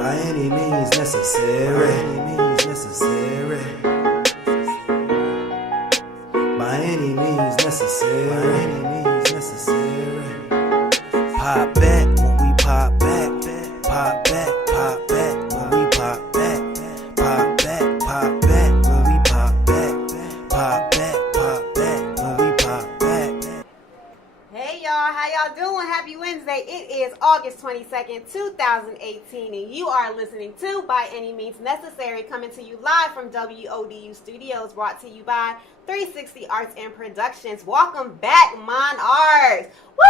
by any means necessary. By any means necessary. By any means necessary. By any means necessary. Pop back when we pop back. Pop back, pop back when we pop back. Pop back, pop back when we pop back. Pop back, pop back when we pop back. Hey y'all, how y'all doing? Happy Wednesday. It is August 22nd, 2018, and you are listening to By Any Means Necessary, coming to you live from WODU Studios, brought to you by 360 Arts and Productions. Welcome back, Monarchs. Woo!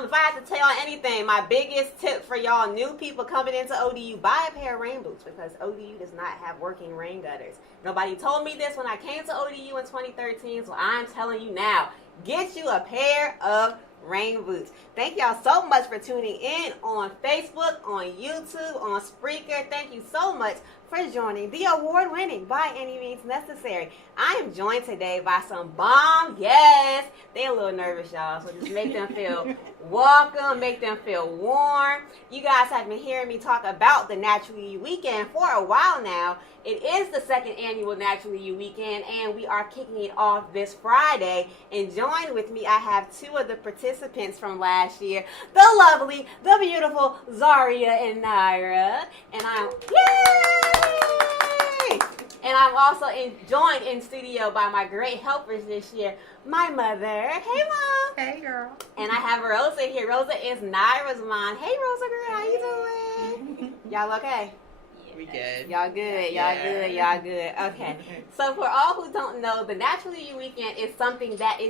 If I had to tell y'all anything, my biggest tip for y'all new people coming into ODU, buy a pair of rain boots, because ODU does not have working rain gutters. Nobody told me this when I came to ODU in 2013, so I'm telling you now. Get you a pair of rain boots. Thank y'all so much for tuning in on Facebook, on YouTube, on Spreaker. Thank you so much for joining the award-winning By Any Means Necessary. I am joined today by some bomb guests. They're a little nervous, y'all, so just make them feel welcome, make them feel warm. You guys have been hearing me talk about the Natural You Weekend for a while now. It is the second annual Natural You Weekend, and we are kicking it off this Friday. And joined with me, I have two of the participants from last year, the lovely, the beautiful Zaria and Naira. And Yay! And I'm also joined in studio by my great helpers this year, my mother. Hey, Mom. Hey, girl. And I have Rosa here. Rosa is Naira's mom. Hey, Rosa girl, how you doing? Y'all okay? We good. Y'all good. Y'all good. Y'all good. Okay. So for all who don't know, the Natural You Weekend is something that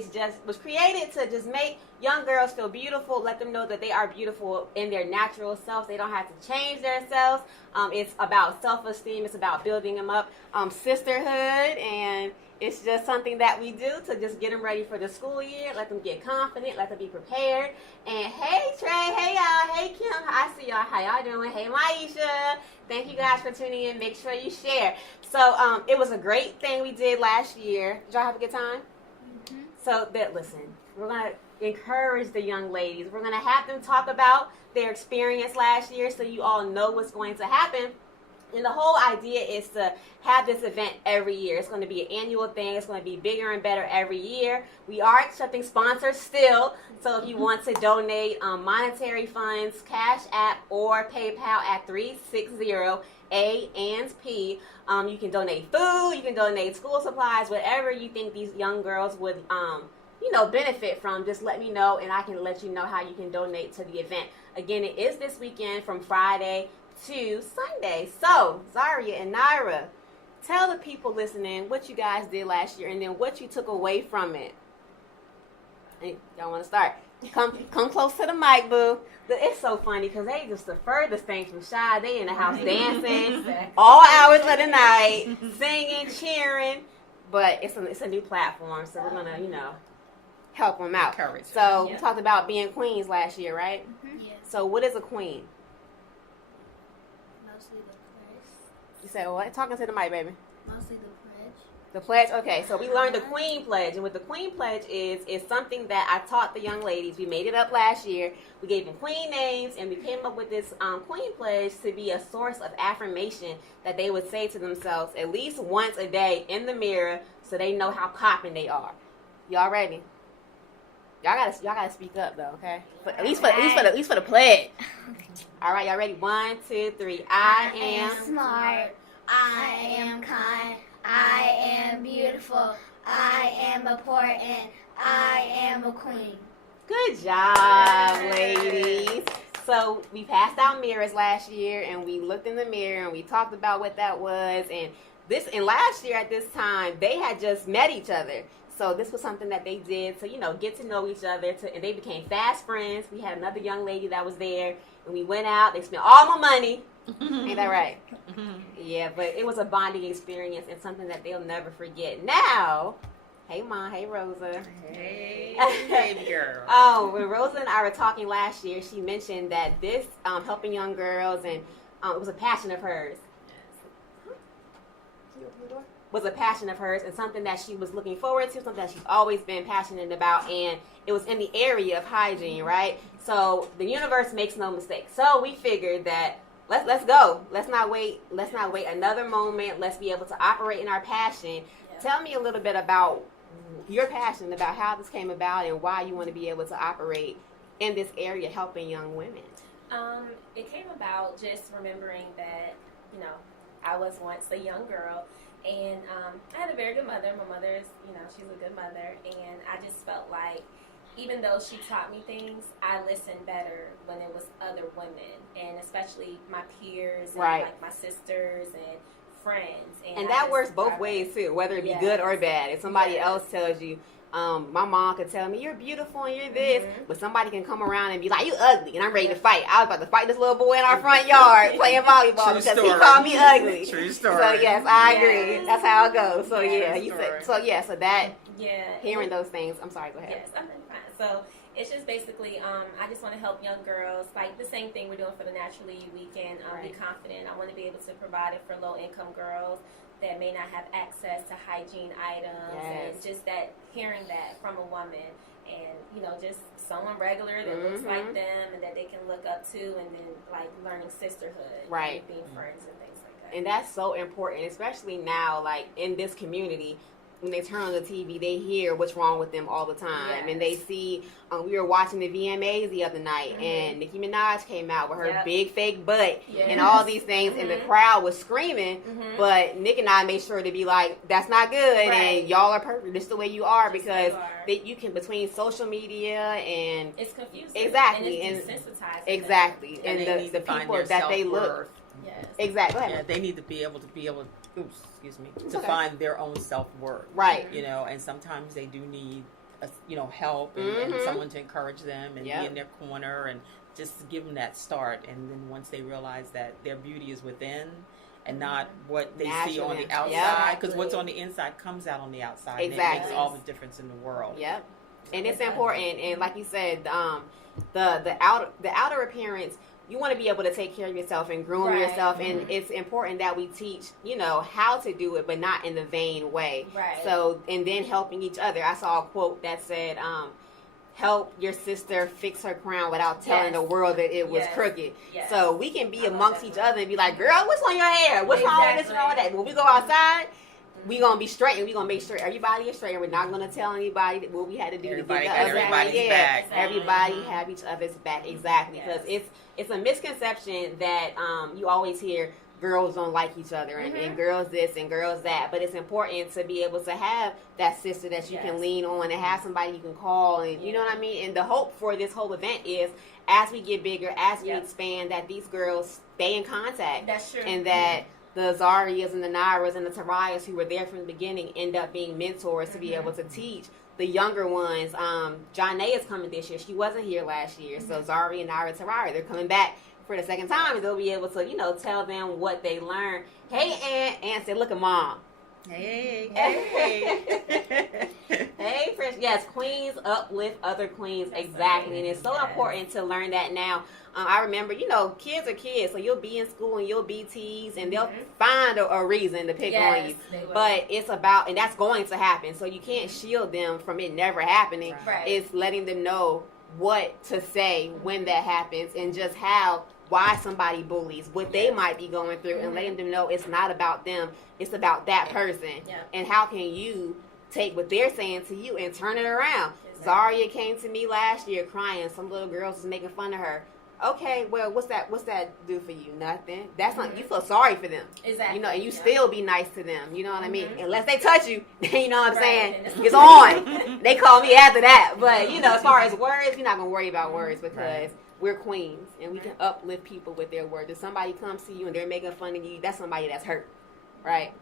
was created to just make young girls feel beautiful, let them know that they are beautiful in their natural selves. They don't have to change themselves. It's about self-esteem. It's about building them up. Sisterhood, and it's just something that we do to just get them ready for the school year, let them get confident, let them be prepared. And hey, Trey, hey, y'all, hey, Kim, I see y'all, how y'all doing? Hey, Maisha, thank you guys for tuning in. Make sure you share. So it was a great thing we did last year. Did y'all have a good time? Mm-hmm. So listen, we're going to encourage the young ladies. We're going to have them talk about their experience last year so you all know what's going to happen. And the whole idea is to have this event every year. It's going to be an annual thing. It's going to be bigger and better every year. We are accepting sponsors still. So if you want to donate monetary funds, Cash App or PayPal at 360-A&P. You can donate food. You can donate school supplies, whatever you think these young girls would benefit from. Just let me know, and I can let you know how you can donate to the event. Again, it is this weekend from Friday to Sunday. So, Zaria and Naira, tell the people listening what you guys did last year and then what you took away from it. Hey, y'all want to start? Come close to the mic, boo. It's so funny because they just the furthest thing from shy. They in the house dancing all hours of the night, singing, cheering. But it's a new platform, so we're gonna help them out. So we talked about being queens last year, right? Mm-hmm. Yes. So what is a queen? Mostly the pledge. You said what? Talking to the mic, baby. Mostly the pledge. The pledge? Okay, so we learned the Queen Pledge. And what the Queen Pledge is something that I taught the young ladies. We made it up last year. We gave them queen names, and we came up with this Queen Pledge to be a source of affirmation that they would say to themselves at least once a day in the mirror so they know how popping they are. Y'all ready? Y'all gotta speak up though, okay? At least for the pledge. All right, y'all ready? 1, 2, 3. I am smart. I am kind. I am beautiful. I am important. I am a queen. Good job, ladies. So we passed out mirrors last year, and we looked in the mirror, and we talked about what that was. And last year at this time, they had just met each other. So this was something that they did to, get to know each other. And they became fast friends. We had another young lady that was there, and we went out. They spent all my money. Ain't that right? Yeah, but it was a bonding experience and something that they'll never forget. Now, hey, Mom. Hey, Rosa. Hey, baby girl. When Rosa and I were talking last year, she mentioned that this helping young girls, and it was a passion of hers. Can you open the door? was a passion of hers and something that she was looking forward to, something that she's always been passionate about, and it was in the area of hygiene, right? So the universe makes no mistake. So we figured that let's go. Let's not wait another moment. Let's be able to operate in our passion. Yeah. Tell me a little bit about your passion, about how this came about and why you want to be able to operate in this area helping young women. It came about just remembering that, you know, I was once a young girl, and I had a very good mother. My mother is, you know, she's a good mother, and I just felt like even though she taught me things, I listened better when it was other women, and especially my peers, and right. like my sisters and friends. And that works both ways too, whether it be good or bad. If somebody else tells you, my mom could tell me, you're beautiful and you're this, but somebody can come around and be like, you ugly, and I'm ready to fight. I was about to fight this little boy in our front yard playing volleyball because he called me ugly. True story. So yes, I agree. That's how it goes. So hearing those things. I'm sorry, go ahead. Yes, I'm fine. So it's just basically, I just want to help young girls, like the same thing we're doing for the Naturally You Weekend, be confident. I want to be able to provide it for low-income girls that may not have access to hygiene items, and just that hearing that from a woman, and you know, just someone regular that looks like them and that they can look up to, and then like learning sisterhood, right, and being friends and things like that. And that's so important, especially now, like in this community. When they turn on the TV, they hear what's wrong with them all the time. And they see, we were watching the VMAs the other night, and Nicki Minaj came out with her big fake butt and all these things, and the crowd was screaming, but Nick and I made sure to be like, that's not good, and y'all are perfect just the way you are, because you can, between social media and... It's confusing. Exactly. And it's desensitizing. Exactly. And the people that they look... Yes. Exactly. Yeah, they need to be able to find their own self-worth. Right. You know, and sometimes they do need, help and someone to encourage them and be in their corner and just give them that start. And then once they realize that their beauty is within and not what they see on the outside, because what's on the inside comes out on the outside. Exactly. And it makes all the difference in the world. Yep. And it's important. And like you said, the outer appearance, you want to be able to take care of yourself and groom yourself, and it's important that we teach, how to do it, but not in the vain way. Right. So, and then helping each other. I saw a quote that said, help your sister fix her crown without telling the world that it was crooked. Yes. So we can be amongst each other and be like, girl, what's on your hair? What's wrong with this, wrong with that? When we go outside, we gonna be straight, and we gonna make sure everybody is straight, and we're not gonna tell anybody what we had to do to get everybody's back. Everybody have each other's back, exactly, because it's a misconception that you always hear girls don't like each other, and girls this and girls that, but it's important to be able to have that sister that you can lean on, and have somebody you can call, and you know what I mean. And the hope for this whole event is, as we get bigger, as we expand, that these girls stay in contact. That's true. And that the Zarias and the Nairas and the Tarayas who were there from the beginning end up being mentors to be able to teach the younger ones. Janae is coming this year. She wasn't here last year. So Zari and Naira Taraya, they're coming back for the second time, and they'll be able to, tell them what they learned. Hey, Aunt said, look at Mom. Hey. Hey, Fresh. Yes, queens uplift other queens. Exactly. And it's so important to learn that now. I remember, kids are kids, so you'll be in school and you'll be teased, and they'll find a reason to pick on you. But it's about, and that's going to happen, so you can't shield them from it never happening. Right. It's letting them know what to say when that happens, and just why somebody bullies, what they might be going through, and letting them know it's not about them, it's about that person. Yeah. And how can you take what they're saying to you and turn it around? Exactly. Zaria came to me last year crying. Some little girls was making fun of her. Okay, well, what's that do for you? Nothing. That's not, you feel sorry for them. Exactly. And you still be nice to them. You know what I mean? Unless they touch you, you know what I'm saying? It's on. They call me after that. But, as far as words, you're not going to worry about words, because we're queens, and we can uplift people with their words. If somebody comes to you and they're making fun of you, that's somebody that's hurt. Right?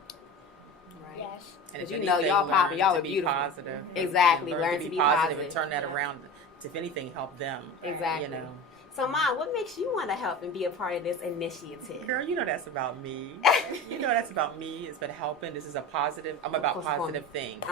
Yes. And y'all popping, y'all are beautiful. Positive. Exactly. Learn to be positive and turn that around. If anything, help them. Exactly. So, Mom, what makes you want to help and be a part of this initiative? Girl, that's about me. That's about me. It's been helping. This is a positive. I'm about positive things.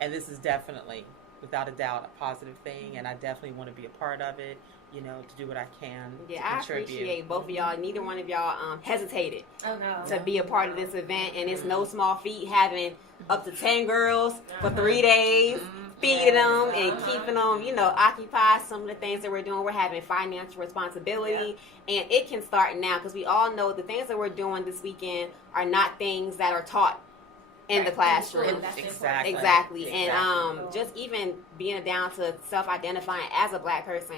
And this is definitely, without a doubt, a positive thing. And I definitely want to be a part of it. you know, to do what I can Yeah, to I contribute. appreciate both of y'all. Neither one of y'all hesitated Oh, no. to be a part of this event, and it's no small feat having up to 10 girls for 3 days, feeding them and keeping them, you know, occupied. Some of the things that we're doing, we're having financial responsibility, and it can start now because we all know the things that we're doing this weekend are not things that are taught in the classroom. Exactly. And just even being down to self-identifying as a black person.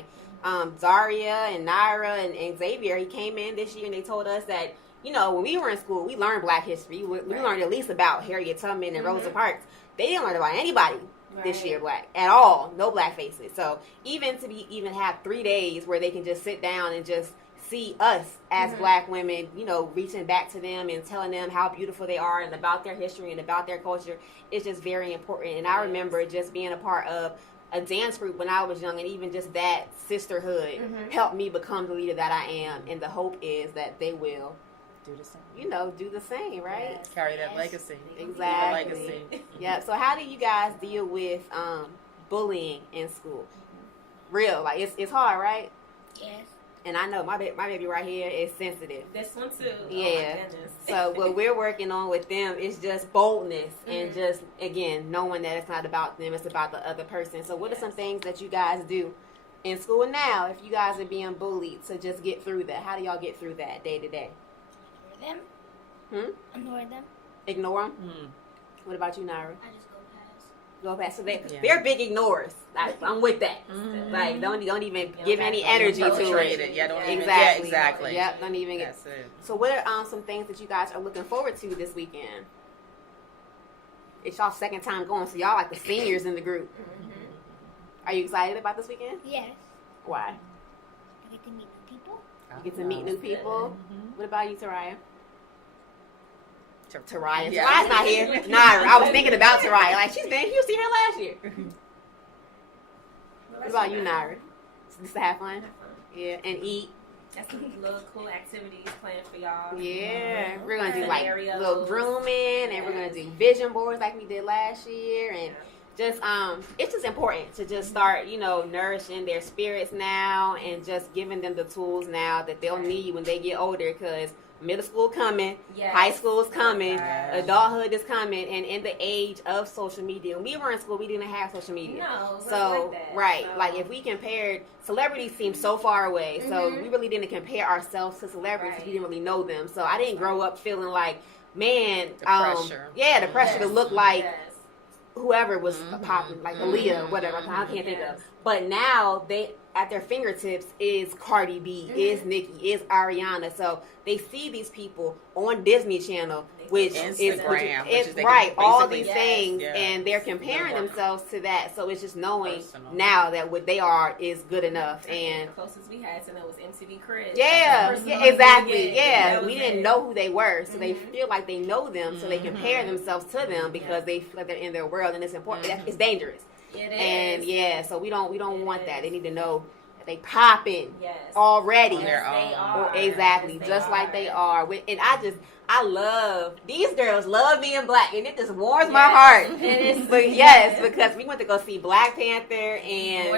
Zaria and Naira and Xavier, he came in this year and they told us that, you know, when we were in school, we learned black history. We learned at least about Harriet Tubman and Rosa Parks. They didn't learn about anybody this year black at all. No black faces. So even to even have 3 days where they can just sit down and just see us as black women, you know, reaching back to them and telling them how beautiful they are and about their history and about their culture is just very important. And I remember just being a part of a dance group when I was young, and even just that sisterhood helped me become the leader that I am. And the hope is that they will do the same. You know, do the same, right? Yes. Carry that legacy. Exactly. Legacy. Yeah. So how do you guys deal with bullying in school? Real, like it's hard, right? Yes. And I know my baby right here is sensitive. This one too. Yeah. Oh my goodness. So what we're working on with them is just boldness and just, again, knowing that it's not about them, it's about the other person. So what are some things that you guys do in school now if you guys are being bullied to just get through that? How do y'all get through that day to day? Ignore them. Ignore them. Ignore them? What about you, Naira? I just go past. Go past. So they're big ignorers. I'm with that. Like don't even give any energy to it. Yeah, don't even. Exactly. Yeah, exactly. Yep, don't even get. That's it. So what are some things that you guys are looking forward to this weekend? It's y'all second time going, so y'all like the seniors in the group. Are you excited about this weekend? Yes. Why? I get to meet new people. You get to meet new people. What about you, Taraya? Taraya's Yeah. not here. Naira. I was thinking about Taraya. Like she's been. You see her last year. What about you, Naira? Just to have fun. Yeah, and eat. That's some little cool activities planned for y'all. Yeah, we're gonna do like Scenarios. little grooming, and we're gonna do vision boards like we did last year, and just it's just important to just start, you know, nourishing their spirits now, and just giving them the tools now that they'll need when they get older, because middle school coming, high school is coming, adulthood is coming, and in the age of social media, when we were in school, we didn't have social media. No, so like that. right, like if we compared, celebrities seem so far away, so we really didn't compare ourselves to celebrities because we didn't really know them. So I didn't grow up feeling like, man, the pressure. Yeah, the pressure to look like whoever was popping, like Aaliyah or whatever. I can't think of. But now they at their fingertips is Cardi B, is Nicki, is Ariana. So they see these people on Disney Channel, which Instagram, is right, all these things, and they're comparing themselves to that. So it's just knowing now that what they are is good enough. And the closest we had to know was MTV Cribs. Yeah, exactly. Yeah, we didn't know who they were, so they feel like they know them, so they compare themselves to them because they feel like they're in their world, and it's important. It's dangerous. It is. And so we don't want that. They need to know that they popping already. They are. Exactly, just like they are. And I love, these girls love being black, and it just warms my heart. It is. But because we went to go see Black Panther and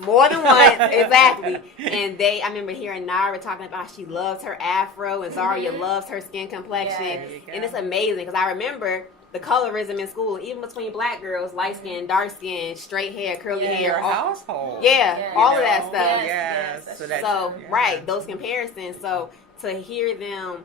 more than once, exactly. And I remember hearing Naira talking about how she loves her afro, and Zaria loves her skin complexion, and it's amazing because I remember the colorism in school, even between black girls, light skin, dark skin, straight hair, curly hair, household. All of that stuff. Yes. So right, those comparisons. So to hear them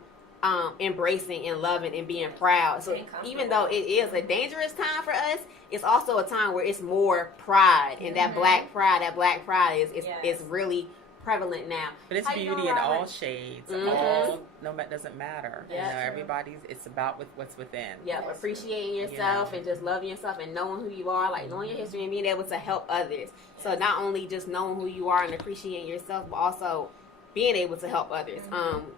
embracing and loving and being proud. So even though it is a dangerous time for us, it's also a time where it's more pride, and that black pride is really prevalent now. But it's beauty in all shades. All doesn't matter. Yeah, you know, everybody's. It's about what's within. Yeah, appreciating yourself and just loving yourself and knowing who you are, like knowing your history and being able to help others. So not only just knowing who you are and appreciating yourself, but also being able to help others.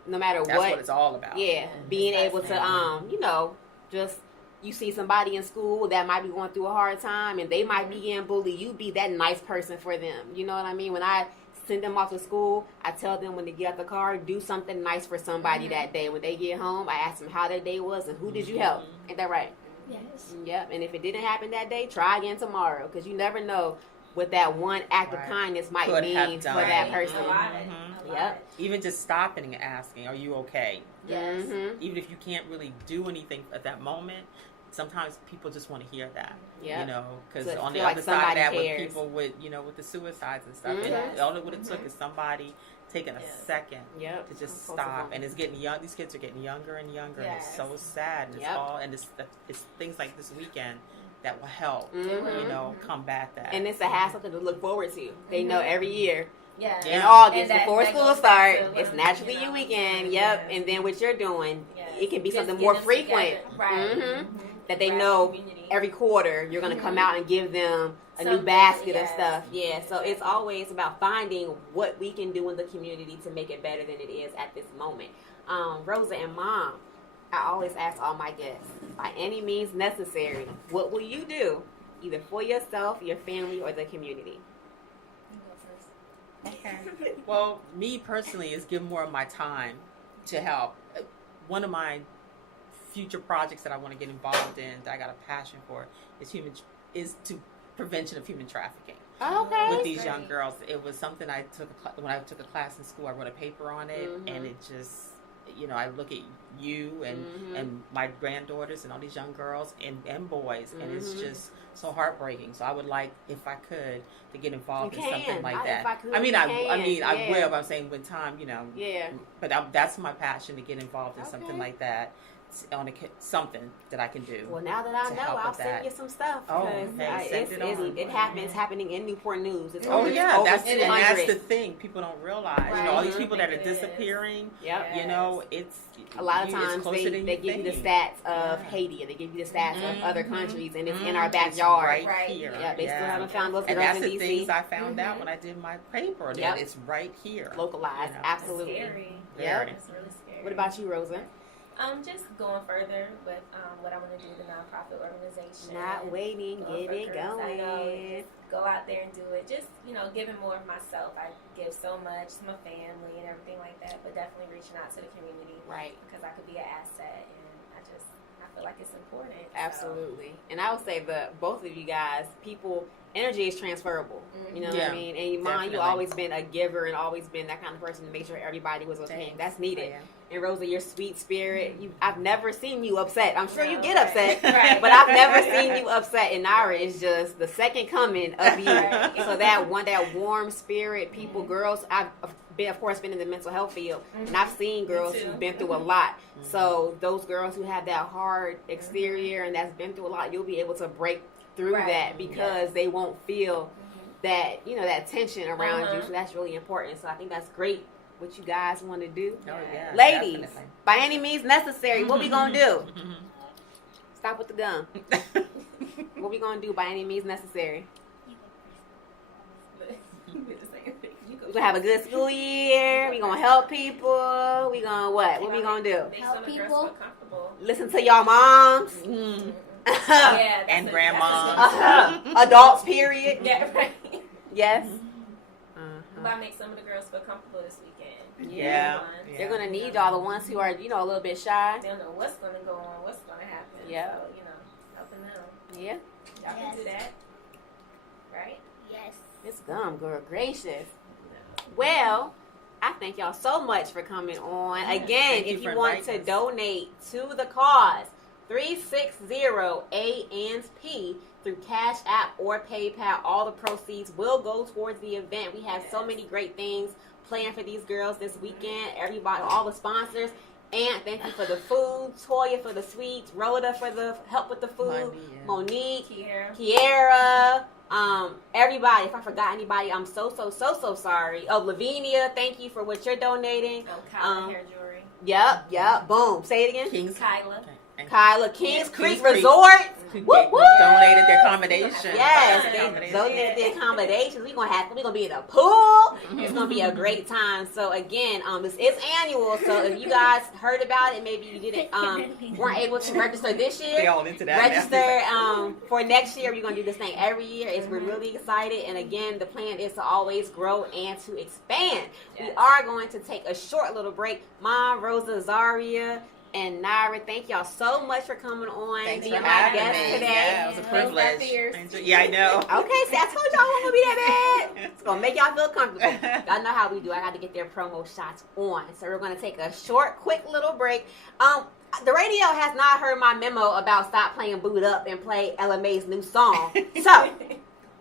No matter That's what it's all about. Yeah, being able to you know, just you see somebody in school that might be going through a hard time and they might be getting bullied. You be that nice person for them. You know what I mean? When I send them off to school, I tell them when they get out the car, do something nice for somebody that day. When they get home, I ask them how their day was and who did you help. Ain't that right? Yes. Yep. And if it didn't happen that day, try again tomorrow, because you never know what that one act of Right. kindness might Could mean have for done. that Right. person. A lot. Mhm. A lot. Yep. Even just stopping and asking, "Are you okay?" Yes. Mm-hmm. Even if you can't really do anything at that moment, sometimes people just want to hear that. Yep. You know, because So it on the feel like other side of somebody that, cares. with people with, you know, with the suicides and stuff, Mhm. all it would have took is somebody taking a Yes. second Yep. to just Come closer stop. home. And it's getting young. These kids are getting younger and younger, and it's Yes. so sad. And Yep. it's all, and it's things like this weekend that will help. Mhm. You know, combat that. And it's to have something to look forward to. They know every year Yes. in Yeah. August And that- before that school goes back starts, to it's what, naturally you your know, weekend. yeah. Yep. And then what you're doing, Yes. it can be Just something get more them frequent. together. Right. Mhm. Mhm. That they Right. know Community. every quarter you're going to come out and give them a new Something, basket of yes. stuff. Yeah, so it's always about finding what we can do in the community to make it better than it is at this moment. Rosa and Mom, I always ask all my guests, by any means necessary, what will you do, either for yourself, your family, or the community? You go first. Okay. Well, me personally is give more of my time to help. One of my future projects that I want to get involved in, that I got a passion for, is to prevention of human trafficking Okay. with these great. young girls. It was something I took when I took a class in school. I wrote a paper on it, Mhm. and it just, you know, I look at you Mhm. and my granddaughters and all these young girls and boys, and it's Mhm. just so heartbreaking. So I would like, if I could, to get involved You in something can. like If that. I could, I mean, you I can. mean, I Yeah. will. But I'm saying with time, you know. Yeah. But that's my passion, to get involved in something Okay. like that, on something that I can do. Well, now that I to know, help I'll with send that. you some stuff. Oh, Because okay. Send it on. it happens happening in Newport News. It's Oh over, yeah, over that's 200. the thing people don't realize. You know, all these Right. people that are It is. disappearing. Yep. You know, it's A lot of it's times closer than they you give you the think. stats of Yeah. Haiti, or they give you the stats of other Mhm. countries, and it's in Mhm. our It's backyard. right, Right. here. Yeah, they still haven't found those And girls that's in the DC. things I found out when I did my paper. That Yep. it's right here. Localized, You know. absolutely. Scary. Yeah. It's really scary. What about you, Rosa? Just going further with what I want to do, the nonprofit organization. Not waiting, Go get for it groups. I know, going. just go out there and do it. Just, giving more of myself. I give so much to my family and everything like that, but definitely reaching out to the community Right. because I could be an asset, and I feel like it's important. So, Absolutely. And I would say both of you guys, energy is transferable. You know what I Yeah, mean? And Mom, definitely. you always been a giver and always been that kind of person to make sure everybody was okay. Thanks. That's needed. Yeah. And Rosa, your sweet spirit, I've never seen you upset. I'm sure you No, get right. upset, Right. but I've never seen you upset. And Naira is just the second coming of you. Right. So that warm spirit, people, girls, I've of course, been in the mental health field, and I've seen girls too. who've been through a lot. So those girls who have that hard exterior and that's been through a lot, you'll be able to break through Right. that because Yes. they won't feel that that tension around you. Uh-huh. So that's really important. So I think that's great what you guys want to do. Oh, yeah, Ladies, definitely. by any means necessary, what we gonna do? Mhm. Stop with the gun. What we gonna do by any means necessary? You did the same thing. You go We gonna have a good school year. We gonna help people. We gonna what? What we gonna do? Make Help some of the girls people. feel comfortable. Listen to y'all moms. Mm. Yeah, that's And a- grandmas. that's a- Adults, period. Yeah, right. Yes. But I make some of the girls feel comfortable this weekend. Yeah. Everyone. They're gonna need y'all, the ones who are, a little bit shy. They don't know what's going to go on, what's going to happen. Yeah. So, helping them. Yeah. Y'all can do that. Right? Yes. It's gum, girl. Gracious. Well, I thank y'all so much for coming on. Yeah, Again, thank you if you for want to inviting us. donate to the cause, 360-ANSP through Cash App or PayPal. All the proceeds will go towards the event. We have so many great things planned for these girls this weekend. Everybody, all the sponsors. And thank you for the food, Toya for the sweets, Rhoda for the help with the food, Monique, Kiera. Kiera, everybody. If I forgot anybody, I'm so sorry. Oh, Lavinia, thank you for what you're donating. Oh, Kyla hair jewelry. Yep. Boom. Say it again. Kings Kyla. Kyla, Kings Creek Creek. Resort. Who Woo, woo. donated their accommodation. Yes, they Accommodation. donated the accommodations. We're gonna be in a pool. It's gonna be a great time. So again, this is annual. So if you guys heard about it, maybe you didn't weren't able to register this They year. all into that. Register for next year. We're gonna do this thing every year. We're really excited. And again, the plan is to always grow and to expand. We are going to take a short little break. Mom, Rosa, Zaria, and Naira. Thank y'all so much for coming on. Thanks being for my having guest me. today. Yeah, it was a privilege. Yeah, I know. Okay, see, I told y'all it won't be that bad. It's gonna make y'all feel comfortable. Y'all know how we do. I got to get their promo shots on. So we're gonna take a short, quick little break. The radio has not heard my memo about stop playing Boot Up and play LMA's new song. So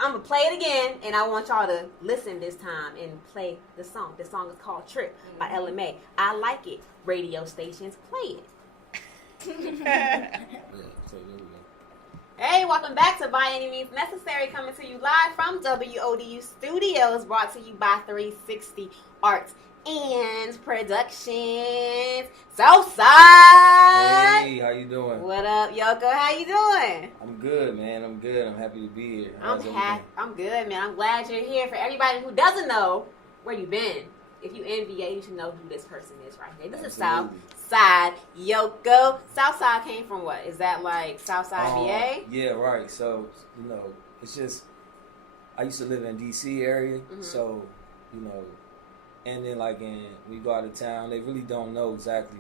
I'm going to play it again, and I want y'all to listen this time and play the song. The song is called Trip by LMA. I like it. Radio stations play it. Hey, welcome back to By Any Means Necessary, coming to you live from WODU Studios, brought to you by 360 Arts and Productions. Southside! Hey, how you doing? What up, Yoko? How you doing? I'm good, man. I'm good. I'm happy to be here. I'm good, man. I'm glad you're here. For everybody who doesn't know where you've been, if you NBA, you should know who this person is right here. This is Southside Yoko. Southside came from what? Is that like Southside VA? Yeah, right. So, it's just, I used to live in D.C. area, so, and then when you go out of town, they really don't know exactly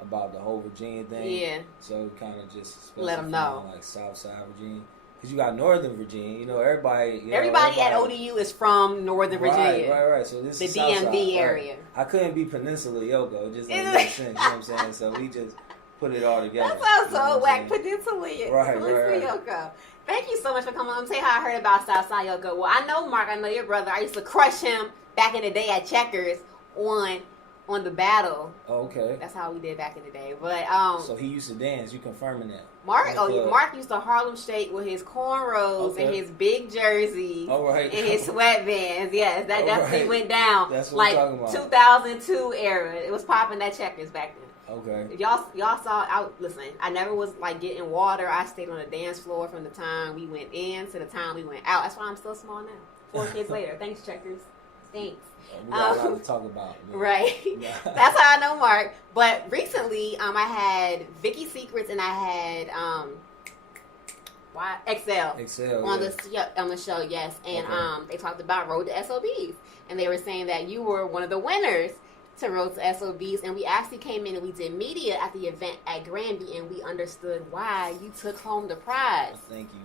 about the whole Virginia thing. Yeah. So kind of just let them know, like Southside Virginia, because you got Northern Virginia. Everybody at ODU is from Northern Virginia. Right. So this is the DMV Southside, area. Right. I couldn't be Peninsula Yoko. It just doesn't make sense. You know what I'm saying? So we just put it all together. That sounds so whack. Peninsula right. Yoko. Thank you so much for coming on. Tell you how I heard about Southside Yoko. Well, I know Mark. I know your brother. I used to crush him back in the day at Checkers on the battle. Oh, okay. That's how we did back in the day. But so he used to dance. You confirming that? Mark used to Harlem Shake with his cornrows and his big jersey and his sweatbands. Yes, that definitely went down. That's what I'm talking about. 2002 era. It was popping at Checkers back then. Okay. If y'all saw, listen, I never was getting water. I stayed on the dance floor from the time we went in to the time we went out. That's why I'm still small now. 4 kids later. Thanks, Checkers. Thanks. We got a lot to talk about. Man. Right. That's how I know Mark. But recently, I had Vicky Secrets and I had Excel on the show, yes. And they talked about Road to SOBs. And they were saying that you were one of the winners to Road to SOBs. And we actually came in and we did media at the event at Granby, and we understood why you took home the prize. Thank you.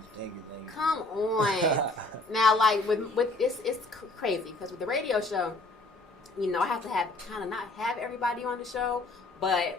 Come on. Now, with it's crazy because with the radio show, I have to not have everybody on the show, but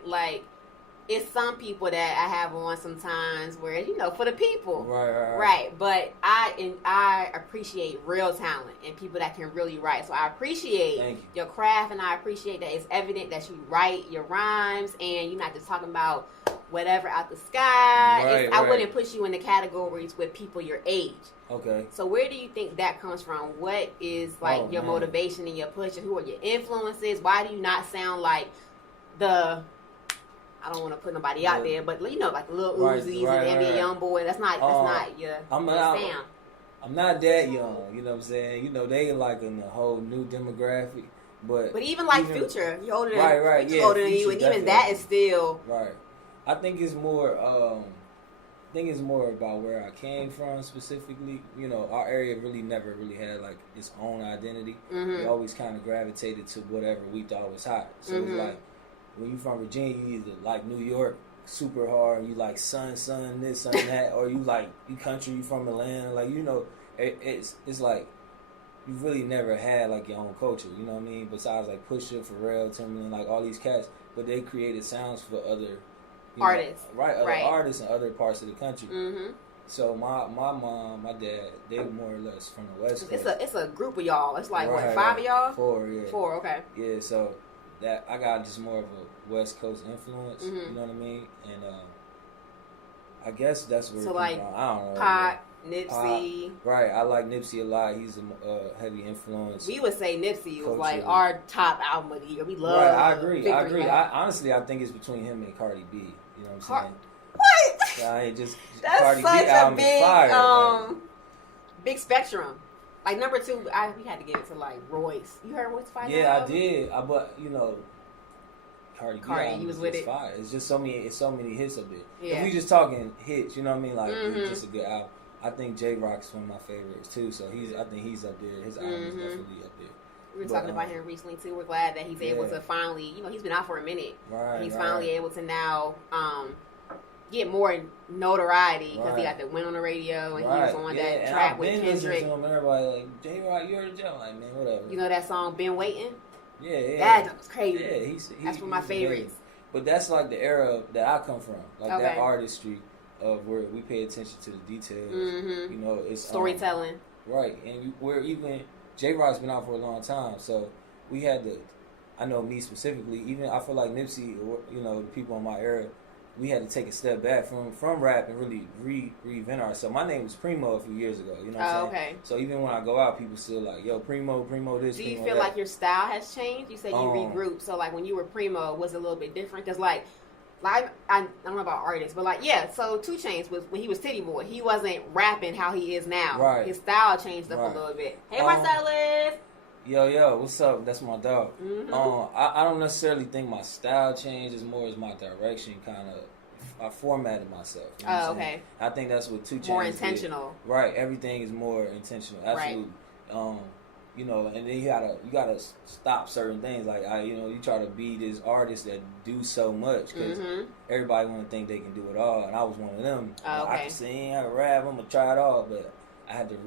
it's some people that I have on sometimes where for the people, right. But I appreciate real talent and people that can really write. So I appreciate your craft, and I appreciate that it's evident that you write your rhymes and you're not just talking about whatever out the sky. I wouldn't put you in the categories with people your age. Okay. So where do you think that comes from? What is your motivation and your push? And who are your influences? Why do you not sound like I don't want to put nobody out there, but like the Lil Uzis and NBA YoungBoy. That's not your sound. I'm not that young. You know what I'm saying? They in the whole new demographic. But even Future, you're older than Future's older than you, and even that is still right. I think it's more. About where I came from specifically. Our area never really had its own identity. We always kind of gravitated to whatever we thought was hot. So it's when you from Virginia, you either like New York super hard, you like sun, this, sun, that, or you country, you from Atlanta. It's you really never had your own culture. You know what I mean? Besides Pusha, Pharrell, Timbaland, all these cats, but they created sounds for other artists, other artists in other parts of the country. Mm-hmm. So my mom, my dad, they were more or less from the West Coast. It's a group of y'all. It's what, 5 of y'all? 4, yeah. 4, okay. Yeah, so that I got just more of a West Coast influence. Mm-hmm. You know what I mean? And I guess that's where so it comes from. I don't know. Pac, Nipsey. Right, I like Nipsey a lot. He's a heavy influence. We would say Nipsey was our top album of the year. We love. Right, I agree. Honestly, I think it's between him and Cardi B. You know what I'm saying? What? I ain't just that's Cardi such B album a big, is fire. Big spectrum. Number 2, we had to give it to Royce. You heard Royce Fire? Yeah, I did. But Cardi, he was with it. Fire. It's just so many hits up there. Yeah. If we just talking hits, you know what I mean? It's just a good album. I think J Rock's one of my favorites too. So I think he's up there. His album is definitely up there. We were talking about him recently too. We're glad that he's able to finally, he's been out for a minute. Right. He's finally able to now get more notoriety because he got the win on the radio and he was on that track with Kendrick. To him and everybody like, J-Rock, you're the Joe. Like, man, whatever. You know that song, Been Waiting? Yeah. That was crazy. Yeah, that's one of my favorites. But that's like the era that I come from, like that artistry of where we pay attention to the details. Mm-hmm. It's storytelling. Right, and where even J-Rock's been out for a long time, so we had to. I know me specifically. Even I feel like Nipsey, the people in my era, we had to take a step back from rap and really reinvent ourselves. My name was Primo a few years ago. You know what I'm saying? Okay. So even when I go out, people still like, yo, Primo this. Do you feel like your style has changed? You said you regrouped. So like when you were Primo, was it a little bit different? Because like I don't know about artists, but like so 2 Chainz was when he was Titty Boy, he wasn't rapping how he is now. Right. His style changed up a little bit. Hey, Marcellus. Yo, what's up? That's my dog. Mm-hmm. I don't necessarily think my style changed as more as my direction kind of. I formatted myself. You know okay. I think that's what 2 Chainz more intentional. Did. Right. Everything is more intentional. Absolutely. Right. And then you gotta stop certain things. Like you try to be this artist that do so much because everybody want to think they can do it all, and I was one of them. I can sing, I can rap, I'm gonna try it all, but I had to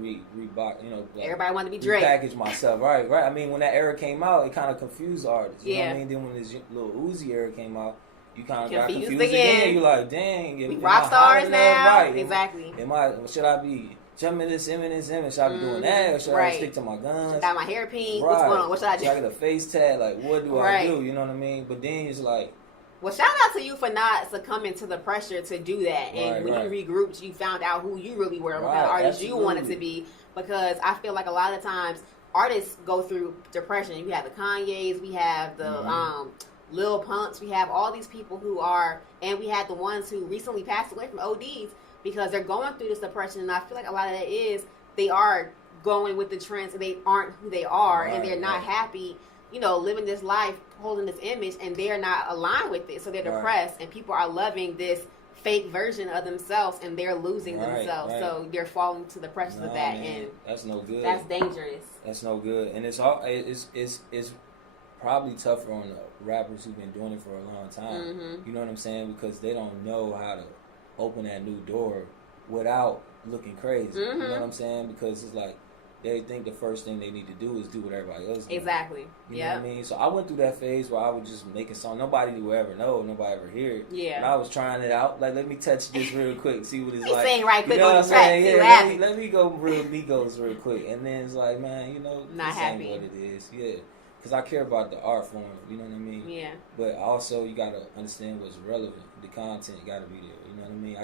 like, everybody wanted to be Drake. Repackage myself, right? I mean, when that era came out, it kind of confused artists. You know what I mean? Then when this little Uzi era came out, you kind of got confused again. You're like, dang, we rock stars now, right? Exactly. Should I be jumping this image? Should I be doing that, or should I stick to my guns? Got my hair pink. What's going on? What should I do? Should I get a face tag? Like, what do I do? You know what I mean? But then it's like. Well, shout out to you for not succumbing to the pressure to do that. And when you regrouped, you found out who you really were, what kind of artist you wanted to be. Because I feel like a lot of times artists go through depression. We have the Kanyes, we have the Lil Pumps, we have all these people who are, and we had the ones who recently passed away from ODs because they're going through this depression. And I feel like a lot of that is they are going with the trends and they aren't who they are and they're not happy, living this life, holding this image, and they're not aligned with it. So they're depressed and people are loving this fake version of themselves and they're losing themselves. So they're falling to the pressures of that, and that's no good. That's dangerous. That's no good. And it's probably tougher on the rappers who've been doing it for a long time. You know what I'm saying? Because they don't know how to open that new door without looking crazy. You know what I'm saying? Because it's like they think the first thing they need to do is do what everybody else does. Exactly. You know what I mean? So I went through that phase where I was just making songs. Nobody will ever know. Nobody ever hear it. Yeah. And I was trying it out. Like, let me touch this real quick. See what it's like. Saying right quick on the track. Yeah, let me go real Migos real quick. And then it's like, man, not happy. What it is. Yeah. Because I care about the art form. You know what I mean? Yeah. But also, you got to understand what's relevant. The content got to be there. You know what I mean?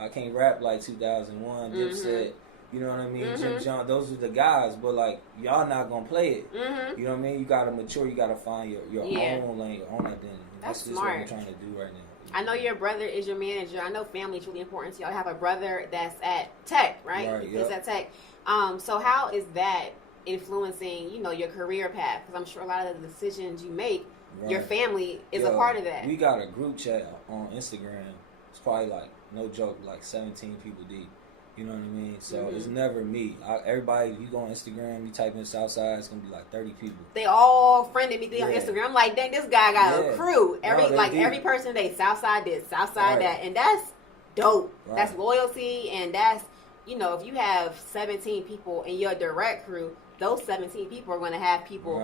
I can't rap like 2001. Dipset. You know what I mean? Jim John, those are the guys, but like y'all not gonna play it. You know what I mean? You gotta mature. You gotta find your own lane, your own identity. That's just smart. What we're trying to do right now. I know your brother is your manager. I know family is really important to y'all. I have a brother that's at Tech, right? He's at Tech. So how is that influencing, your career path? Because I'm sure a lot of the decisions you make, your family is a part of that. We got a group chat on Instagram. It's probably like, no joke, like 17 people deep. You know what I mean? So it's never me. Everybody, you go on Instagram, you type in Southside, it's gonna be like 30 people. They all friended me on Instagram. I'm like, dang, this guy got a crew. Every person they Southside this, Southside that, and that's dope. That's loyalty, and that's if you have 17 people in your direct crew, those 17 people are going to have people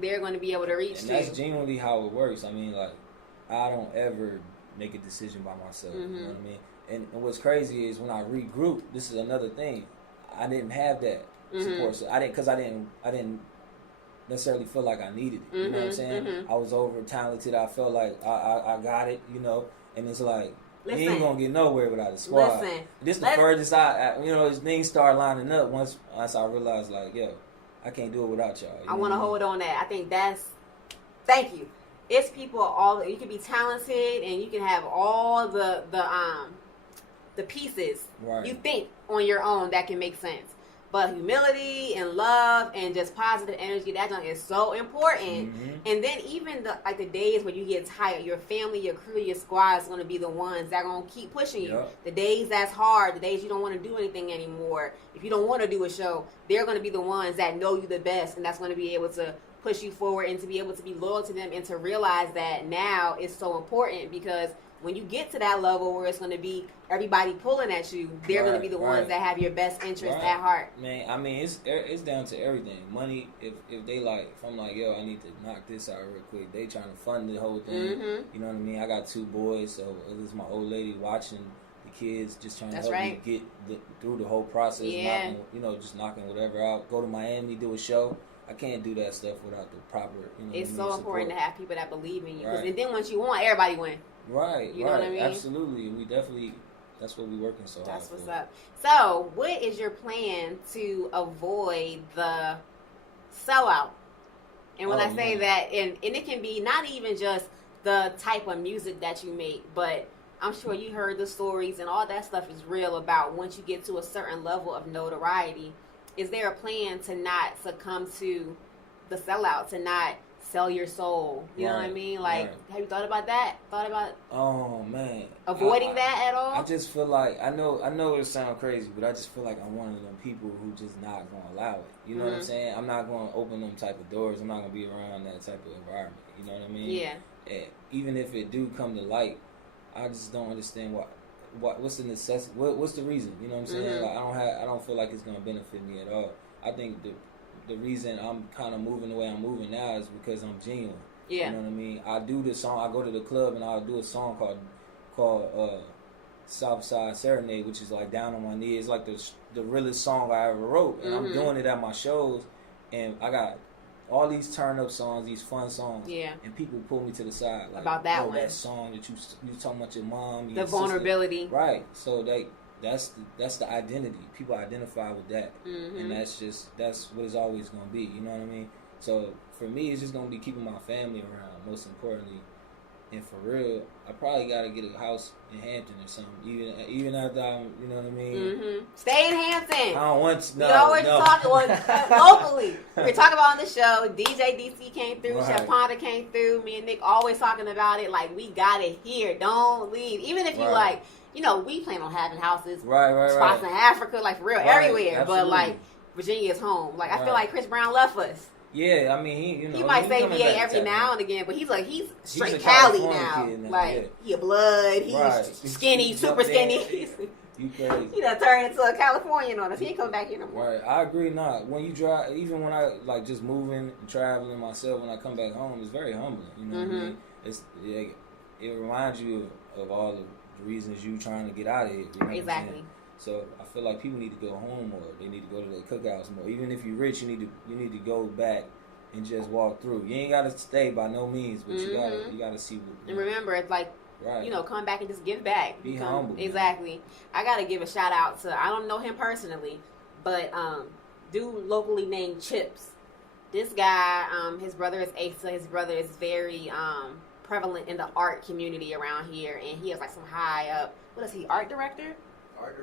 they're going to be able to reach. And that's genuinely how it works. I mean, like, I don't ever make a decision by myself. You know what I mean? And what's crazy is when I regroup, this is another thing. I didn't have that support. So I didn't necessarily feel like I needed it. You know what I'm saying? I was over talented. I felt like I got it. And it's like you ain't gonna get nowhere without a squad. This the furthest as things start lining up. Once I realized, like, yo, I can't do it without y'all. I want to hold on that. I think thank you. It's people you can be talented and you can have all the pieces you think on your own that can make sense. But humility and love and just positive energy, that junk is so important. And then even the days when you get tired, your family, your crew, your squad is going to be the ones that are going to keep pushing you. The days that's hard, the days you don't want to do anything anymore, if you don't want to do a show, they're going to be the ones that know you the best, and that's going to be able to push you forward and to be able to be loyal to them and to realize that now is so important, because when you get to that level where it's going to be everybody pulling at you, they're going to be the ones that have your best interest at heart. Man, I mean, it's down to everything. Money, if they like, if I'm like, yo, I need to knock this out real quick, they trying to fund the whole thing. You know what I mean? I got 2 boys, so this is my old lady watching the kids, just trying to help me get through the whole process. Just knocking whatever out. Go to Miami, do a show. I can't do that stuff without the proper, it's so important to have people that believe in you. And then once you win, everybody win. Right, you know what I mean? Absolutely. We definitely, that's what we're working so hard for. That's what's up. So, what is your plan to avoid the sellout? And when I say that, and it can be not even just the type of music that you make, but I'm sure you heard the stories and all that stuff is real about once you get to a certain level of notoriety. Is there a plan to not succumb to the sellout, to not sell your soul? You know what I mean? Like, have you thought about that? Oh man, avoiding that at all? I just feel like I know it sounds crazy, but I just feel like I'm one of them people who just not gonna allow it. You know what I'm saying? I'm not gonna open them type of doors. I'm not gonna be around that type of environment. You know what I mean? Yeah. And even if it do come to light, I just don't understand what's the necessity. What's the reason? You know what I'm saying? Like, I don't feel like it's gonna benefit me at all. I think the reason I'm kind of moving the way I'm moving now is because I'm genuine. Yeah. You know what I mean? I do this song. I go to the club and I'll do a song called Southside Serenade, which is like down on my knees. It's like the realest song I ever wrote, and I'm doing it at my shows, and I got all these turn up songs, these fun songs. Yeah. And people pull me to the side like, about that one. That song that you talking about your mom, the vulnerability. Sister. Right. So that's the identity. People identify with that, and that's what it's always gonna be. You know what I mean? So for me, it's just gonna be keeping my family around, most importantly. And for real, I probably gotta get a house in Hampton or something. Even after I'm, you know what I mean? Stay in Hampton. I don't want to. We always talking locally. We're talking about on the show. DJ DC came through. Chef Ponda came through. Me and Nick always talking about it. Like, we got it here. Don't leave. Even if you like, we plan on having houses, spots in Africa, like for real, everywhere. Absolutely. But like, Virginia is home. Like, I feel like Chris Brown left us. Yeah, I mean, he might say VA every now and again, but he's straight Cali now. Like, he a blood, he's skinny, super skinny. You crazy. He done turned into a Californian on us. He ain't come back here no more. Right, I agree. When you drive, even when I like just moving and traveling myself, when I come back home, it's very humbling. You know what I mean? It reminds you of all the reasons you trying to get out of here. You know exactly. So I feel like people need to go home more. They need to go to their cookouts more. Even if you're rich, you need to go back and just walk through. You ain't gotta stay by no means, but you gotta see. And remember, it's like, come back and just give back. Be humble. Exactly. Man. I gotta give a shout out to, I don't know him personally, but dude locally named Chips. This guy, his brother is Asa. His brother is very prevalent in the art community around here, and he has like some high up. What is he? Art director. Art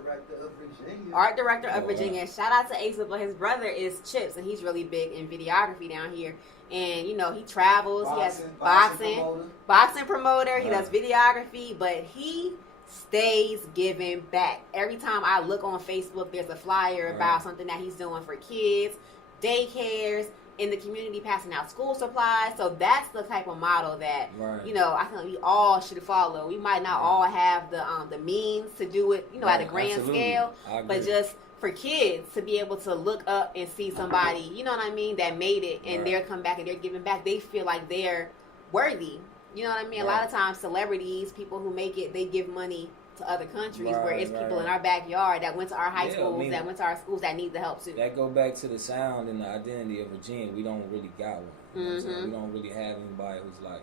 director of Virginia. Shout out to Asa, but his brother is Chips, and he's really big in videography down here. And he travels. He has boxing promoter. He does videography, but he stays giving back. Every time I look on Facebook, there's a flyer about something that he's doing for kids, daycares, in the community, passing out school supplies. So that's the type of model that I feel like we all should follow. We might not all have the means to do it, at a grand scale, but just for kids to be able to look up and see somebody, you know what I mean, that made it, and they're come back and they're giving back. They feel like they're worthy. You know what I mean? A lot of times, celebrities, people who make it, they give money to other countries where it's people in our backyard that went to our high schools, that went to our schools that need the help too. That go back to the sound and the identity of Virginia. We don't really got one. You know what I'm saying? We don't really have anybody who's like,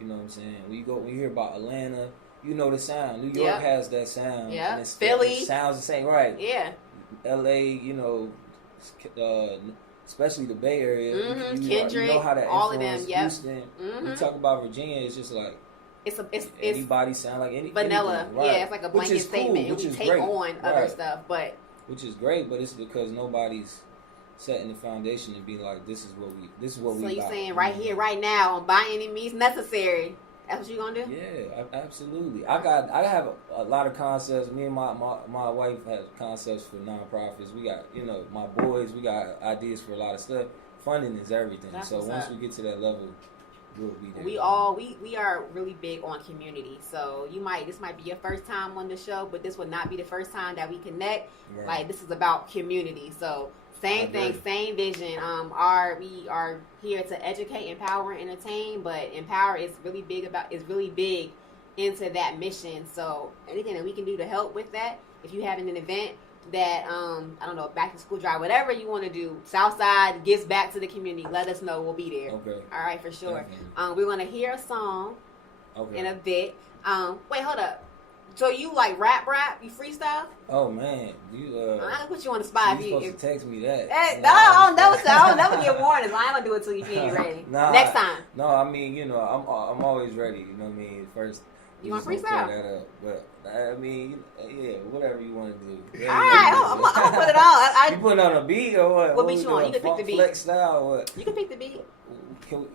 you know what I'm saying? When you hear about Atlanta, the sound. New York has that sound. Yeah. And Philly. It sounds the same, right? Yeah. LA, especially the Bay Area. Kendrick, you know how that all of them, Houston. We talk about Virginia, it's just like it's anybody sound like any vanilla. Right. Yeah, it's like a blanket statement, and we take on other stuff. But which is great, but it's because nobody's setting the foundation to be like, this is what we. So you about. saying right here, right now, on By Any Means Necessary? That's what you gonna do? Yeah, absolutely. I have a lot of concepts. Me and my wife have concepts for nonprofits. We got, my boys. We got ideas for a lot of stuff. Funding is everything. That's so once we get to that level, we'll be there. We are really big on community. So this might be your first time on the show, but this will not be the first time that we connect. Right. Like, this is about community. So same thing, same vision. We are here to educate, empower, and entertain, but empower is really big into that mission. So anything that we can do to help with that, if you have an event that I don't know, back to school drive, whatever you want to do, Southside gives back to the community, let us know. We'll be there. Okay. All right, for sure. We're gonna hear a song in a bit. Wait, hold up. So you like rap? You freestyle? Oh man, I'm gonna put you on the spot. You supposed to text me that. Hey, no, I don't never get warnings. I ain't gonna do it till you ain't ready. Next time. No, I mean, I'm always ready. You know what I mean? First, you want freestyle? That up. But I mean, yeah, whatever you want to do. All right, I'm gonna put it on. You putting on a beat or what? What beat you want? You can pick the beat. Flex style or what? You can pick the beat.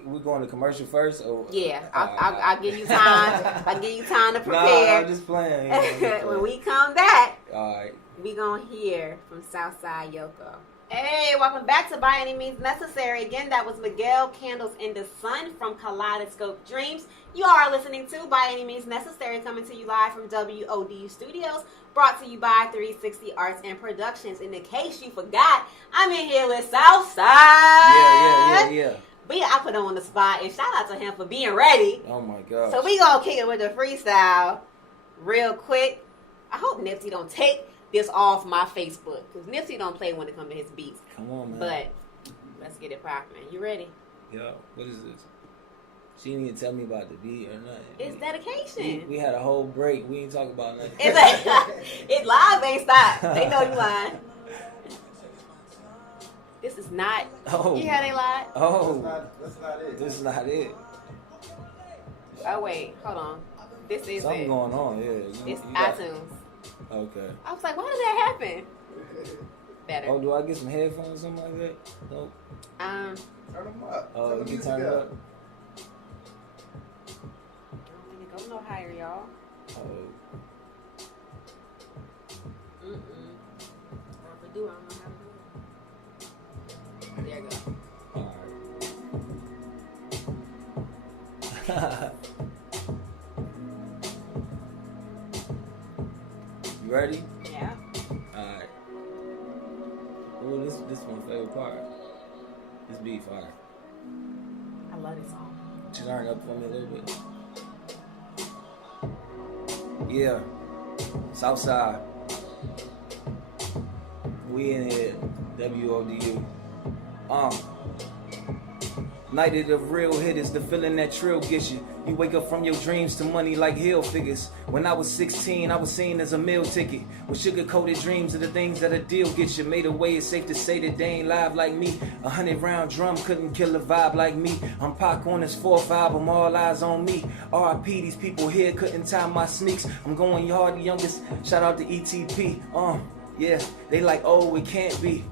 We going to commercial first? Or yeah, I'll give you time. I'll give you time to prepare. Nah, I'm just playing. When we come back, all right, we gonna hear from Southside Yoko. Hey, welcome back to By Any Means Necessary. Again, that was Miguel Candles in the Sun from Kaleidoscope Dreams. You are listening to By Any Means Necessary, coming to you live from WODU Studios, brought to you by 360 Arts and Productions. And in case you forgot, I'm in here with Southside. Yeah. But yeah, I put him on the spot, and shout out to him for being ready. Oh my God. So we gonna kick it with the freestyle real quick. I hope Nipsey don't take this off my Facebook, because Nipsey don't play when it comes to his beats. Come on, man. But let's get it poppin'. You ready? Yo, what is this? She didn't even tell me about the beat or nothing. It's dedication. We had a whole break. We ain't talk about nothing. It live ain't stop. They know you lying. This is not. Oh. You hear they lied? Oh. That's not it. This is not it. Oh, wait. Hold on. This is Something it. going on, yeah. It's iTunes. Okay. I was like, why did that happen? Better. Oh, do I get some headphones or something like that? Nope. Turn them up. Oh, you turn it up? I don't want to go no higher, y'all. Oh. Or if I do, I don't know how to do it. There you go. Alright. You ready? Yeah. Alright. Oh, this is my favorite part. This beat fire. I love this song. Just turn it up for me a little bit. Yeah. Southside. We in here. WODU. Night of the real hitters, the feeling that trill gets you. You wake up from your dreams to money like hill figures. When I was 16, I was seen as a meal ticket. With sugar-coated dreams of the things that a deal gets you. Made a way, it's safe to say that they ain't live like me. 100-round drum couldn't kill a vibe like me. I'm Pac on his 4th album, all eyes on me. R.I.P. these people here couldn't tie my sneaks. I'm going hard, the youngest. Shout out to ETP. Yeah, they like, oh, it can't be.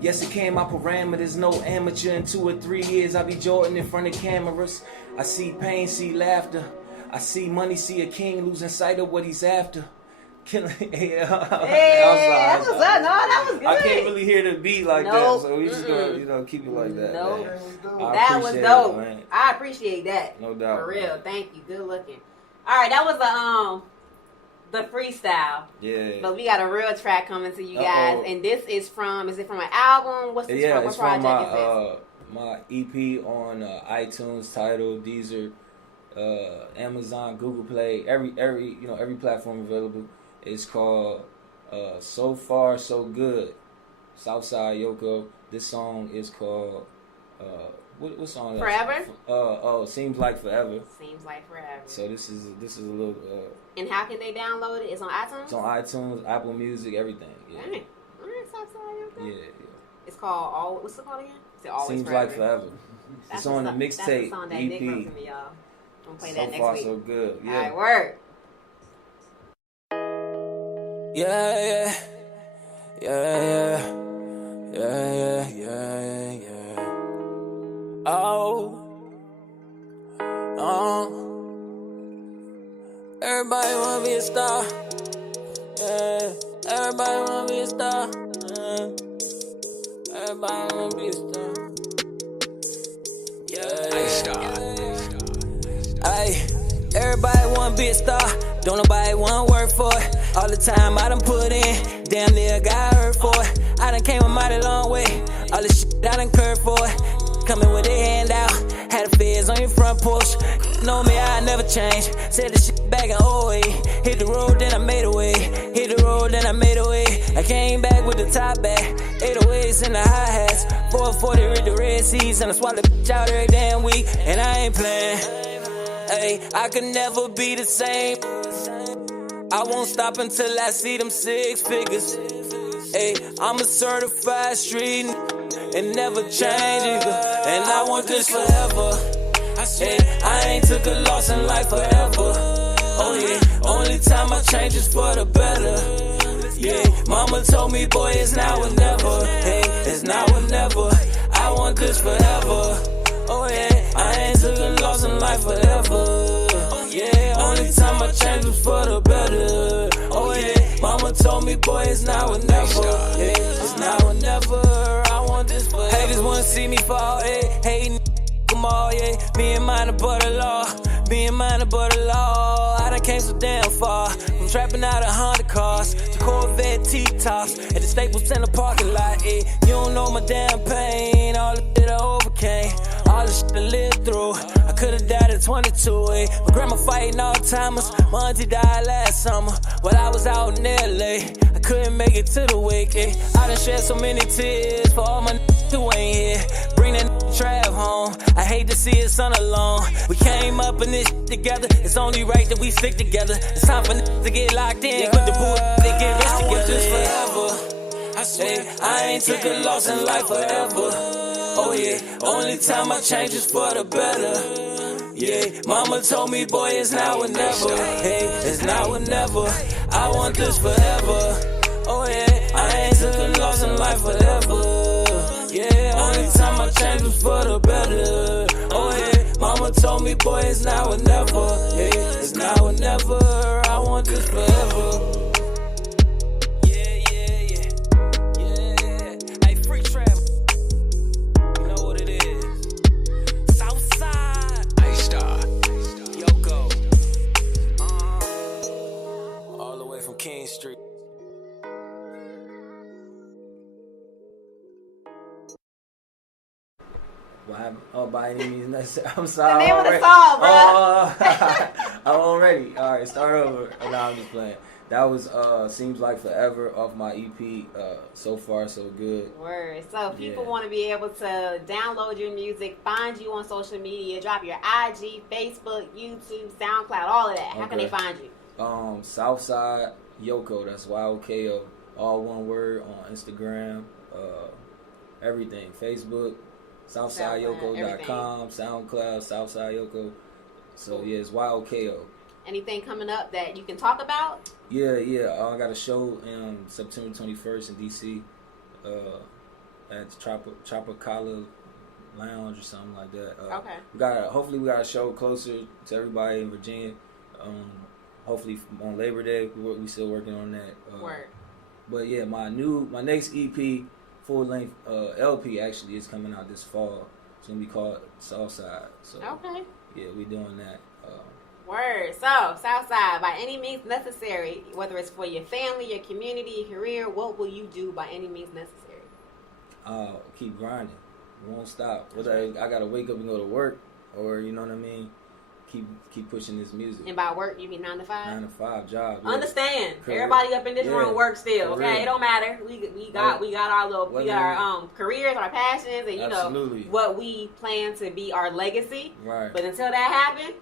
Yes, it can, my parameters, no amateur. In 2 or 3 years, I'll be Jordan in front of cameras. I see pain, see laughter. I see money, see a king losing sight of what he's after. Killing. Hey, that was that. No, that was good. I can't really hear the beat like nope. that, so we just gonna keep it like that. Nope. Man. That was dope. I appreciate that. No doubt. For real. Man. Thank you. Good looking. All right, that was the freestyle. Yeah. But we got a real track coming to you guys, and this is from. Is it from an album? What's this from? What project is this? My EP on iTunes, Tidal, Deezer, Amazon, Google Play, every platform available. It's called So Far So Good. Southside Yoko. This song is called what song is that? Forever? Seems Like Forever. Seems Like Forever. So this is a little and how can they download it? It's on iTunes? It's on iTunes, Apple Music, everything. Yeah. All right, Southside Yoko. Yeah. It's called what's it called again? Seems Forever. Like Forever. It's on the mixtape. That's the song that EP. Nick wrote for me, y'all. I'm gonna play that next So Far week. So Good. Yeah. All right, word. Yeah. yeah. Oh, everybody wanna be a star. Yeah, everybody wanna be a star. Everybody wanna be a star. Ay, everybody wanna be a star. Don't nobody wanna work for it. All the time I done put in, damn near got hurt for it. I done came a mighty long way. All the shit I done curved for it. Coming with a hand out, had the feds on your front porch. Know me, I never change. Said the shit back in 08. Hit the road, then I made a way. Hit the road, then I made a way. I came back with the top back, 808s and the hi-hats. 440 with the Red Seas, and I swallowed the bitch out every damn week. And I ain't playing. Ay, I could never be the same. I won't stop until I see them 6 figures. Ay, I'm a certified street and never change either. And I want this forever. Ay, I ain't took a loss in life forever. Oh yeah, only time I change is for the better. Yeah, mama told me, boy, it's now or never. Hey, it's now or never. I want this forever. Oh yeah, I ain't took a loss in life forever. Yeah, only time I change was for the better. Oh yeah, mama told me, boy, it's now or never. Yeah, it's now or never. I want this forever. Haters wanna see me fall, yeah. Hating them all, yeah. Me and mine above the law. Me and mine above the law. I done came so damn far. From trapping out 100 cars to Corvette T-tops at the Staples Center parking lot. Yeah. You don't know my damn pain. All the shit I overcame. All the shit I lived through. I could've died at 22, eh? My grandma fighting Alzheimer's. My auntie died last summer while I was out in LA. I couldn't make it to the wake, eh? I done shed so many tears for all my niggas who ain't here. Bring that Trav home. I hate to see his son alone. We came up in this together. It's only right that we stick together. It's time for to get locked in. Put the boot, they get rich together. I want this forever. I swear, I ain't took a loss in life forever. Oh yeah, only time I change is for the better. Yeah, mama told me, boy, it's now or never. Hey, it's now or never. I want this forever. Oh yeah, I ain't took a loss in life forever. Yeah, only time I change was for the better. Oh yeah, mama told me, boy, it's now or never. Yeah, it's now or never. I want this forever. Street. What happened? Oh, by any means necessary. I'm sorry. The name of the song, bro. I'm already. All right, start over. Oh, no, I'm just playing. That was Seems Like Forever off my EP. So far, so good. Word. So people want to be able to download your music, find you on social media, drop your IG, Facebook, YouTube, SoundCloud, all of that. How can they find you? Southside Yoko, that's YOKO, all one word, on Instagram, everything, Facebook, SouthsideYoko.com, SoundCloud, Southside Yoko. So yeah, it's YOKO. Anything coming up that you can talk about? Yeah. I got a show in September 21st in DC, at Tropicana Lounge or something like that. Okay. Hopefully we got a show closer to everybody in Virginia. Hopefully on Labor Day. We still working on that. Word. But yeah, my next EP, full length LP actually is coming out this fall. It's gonna be called Southside. So okay. Yeah, we doing that. Word. So Southside, by any means necessary, whether it's for your family, your community, your career, what will you do by any means necessary? Keep grinding. Won't stop. Whether I gotta wake up and go to work, or you know what I mean. Keep pushing this music. And by work, you mean 9 to 5? 9 to 5 job. Yeah. Understand? Correct. Everybody up in this room works still. Okay, it don't matter. We got our little careers, our passions, and you know what we plan to be our legacy. Right. But until that happens,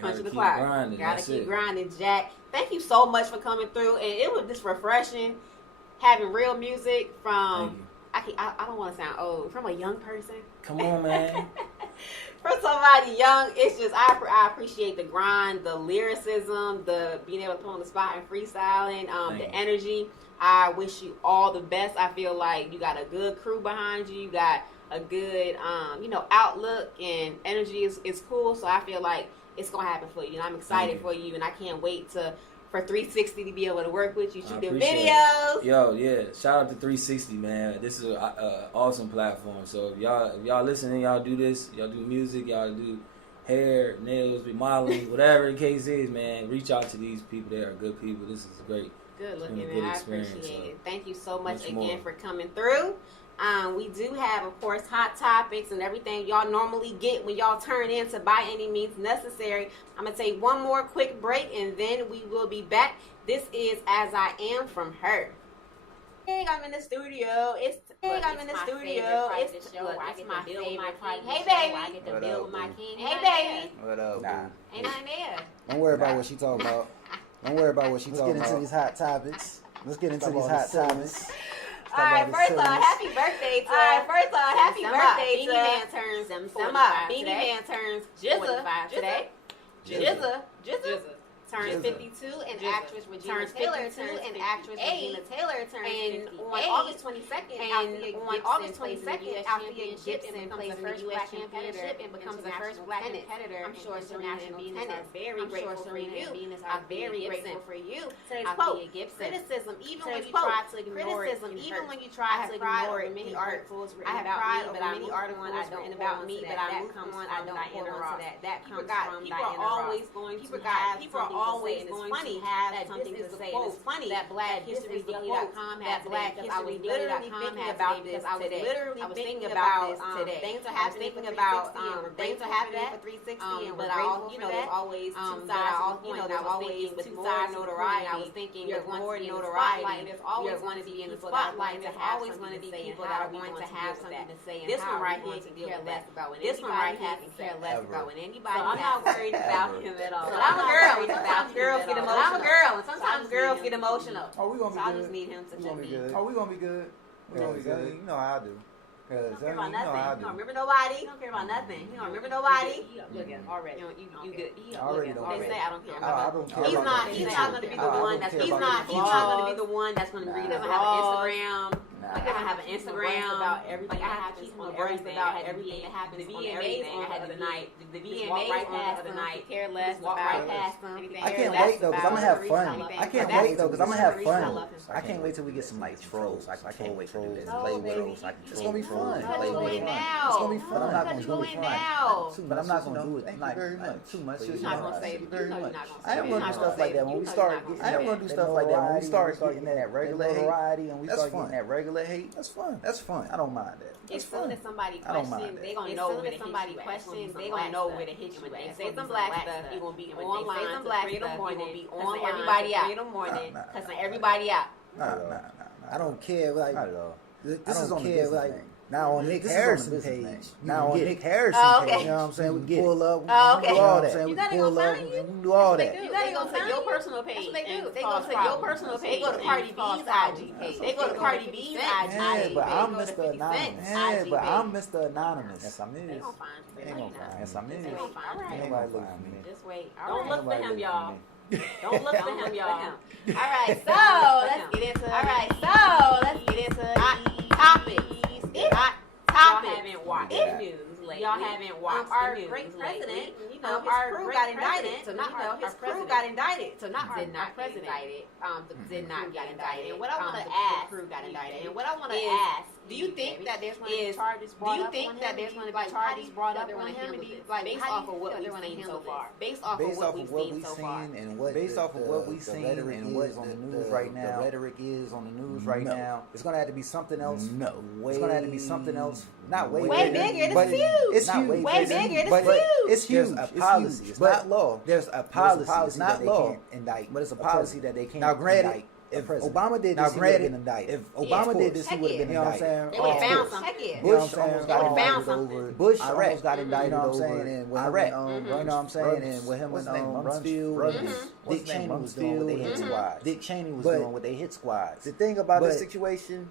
punch the clock. Gotta keep grinding, Jack. Thank you so much for coming through, and it was just refreshing having real music from. I don't want to sound old. From a young person. Come on, man. For somebody young, it's just I appreciate the grind, the lyricism, the being able to put on the spot and freestyling, the energy. I wish you all the best. I feel like you got a good crew behind you. You got a good, outlook, and energy is cool. So I feel like it's gonna happen for you. And I'm excited for you, and I can't wait for 360 to be able to work with you, shoot them videos. Yo, yeah. Shout out to 360, man. This is an awesome platform. So if y'all listening, y'all do this, y'all do music, y'all do hair, nails, remodeling, whatever the case is, man, reach out to these people. They are good people. This is great. Good looking, man. I appreciate it. Thank you so much again for coming through. We do have, of course, hot topics and everything y'all normally get when y'all turn in to By Any Means Necessary. I'm going to take one more quick break, and then we will be back. This is As I Am from her. I'm in the studio. It's my favorite part. Hey, baby. I get to build with my king. Hey, baby. What up? Ain't nothing there. Don't worry about what she talking about. Don't worry about what she talking about. Let's get into these hot topics. All right, first off, happy birthday to Beanie Man turns 45 today. Jizza turns 52, and actress Regina Taylor turns 58. And on August 22nd, Althea Gibson plays the U.S. Championship and becomes the first black competitor. I'm sure Serena and Venus are very grateful for you. Today's quote: criticism, even when you try to ignore it, many articles written about me, but I moved on. I don't about me, but I moved on. I don't hold on to that. That comes from Diana Ross. People are always going to have something to say. And it's funny that BlackHistory.com has Black History. I was literally thinking about this today. I was thinking about today. Things are happening for 360, but there's always two sides. There's always two sides notoriety. I was thinking you're going to be in the spotlight, and there's always going to be in the spotlight. There's always going to be people that are going to have something to say. This one right here can care less about when anybody has to care less about when anybody. I'm not worried about him at all. I'm a girl. Sometimes girls get emotional. I'm a girl, and sometimes girls get emotional. Oh, we gonna be good. I just need him to check me. Oh, we gonna be good. We gonna be good. You know how I do. You don't care about nothing. You don't remember nobody. You don't care about nothing. You don't remember nobody. Looking already. You good. Already. They say I don't care. I don't care. He's not going to be the one that's. He's not going to be the one that's going to read. He doesn't have an Instagram. Like I have an Instagram about everything. I have to keep my words about everything that happens on everything. I had the night. The VMAs right past the night. Care less. Walk right past them. I can't wait though, because I'm gonna have fun. I can't wait though, because I'm gonna have fun. I can't wait till we get some like trolls. I can't wait to do this. Play with those. It's gonna be fun. Play with them. It's gonna be fun. I'm not gonna do it. But I'm not gonna do it. Thank you very much. Too much. You're not gonna say very much. I am gonna do stuff like that when we start. I am gonna do stuff like that when we start getting that regular variety and we start getting that regular hate. That's fun. That's fun. I don't mind that. As soon as somebody questions, they gonna know where to hit you. They gonna know where to hit you at. Say some black stuff, you gonna be online. Say some black stuff, you gonna be online. Everybody out. 3 in the morning, cussing everybody out. Nah. I don't care. Like, not at all. This is on the like. Now on Nick Harrison page. Now on Nick Harrison page. You know what I'm saying? We can pull up. We can do all that. We can pull up. We can do all that. You gotta go to your personal page. They do. They go to your personal page. They go to Cardi B's IG page. They go to Cardi B's IG. Yeah, but I'm Mr. Anonymous. Yeah, but I'm Mr. Anonymous. Yes, I'm They gonna find you. They gonna find. Yes, I'm They gonna find you. Nobody look for me. Just wait. Don't look for him, y'all. Don't look for him, y'all. All right, so let's get into. Hot topics. Y'all haven't watched the news lately. Y'all haven't watched our the news great president, lately. his crew got indicted. So not his crew got indicted. So not did not get indicted. Did not get indicted. And what I want to ask, crew got indicted. And what I want to ask, do you think that there's going to be charges brought up on him? Based off of what we've seen so far. Based off of what we've seen so far. And what based off of what we've seen and what's on the news right now. The rhetoric is on the news right now. It's going to have to be something else. No. It's going to have to be something else. Not way bigger. It's huge. It's huge. Way bigger. It's huge. It's huge. There's a policy. It's not law. There's a policy. It's not law. Indict. But it's a policy that they can't indict. If Obama did this, he would have been indicted. If Obama did this, he would have been indicted. They would have found something. Bush almost got indicted over. Bush almost got indicted over Iraq. You know what I'm saying? And with him and Rumsfeld, Dick Cheney was doing what they hit squads. Dick Cheney was doing what they hit squads. The thing about this situation.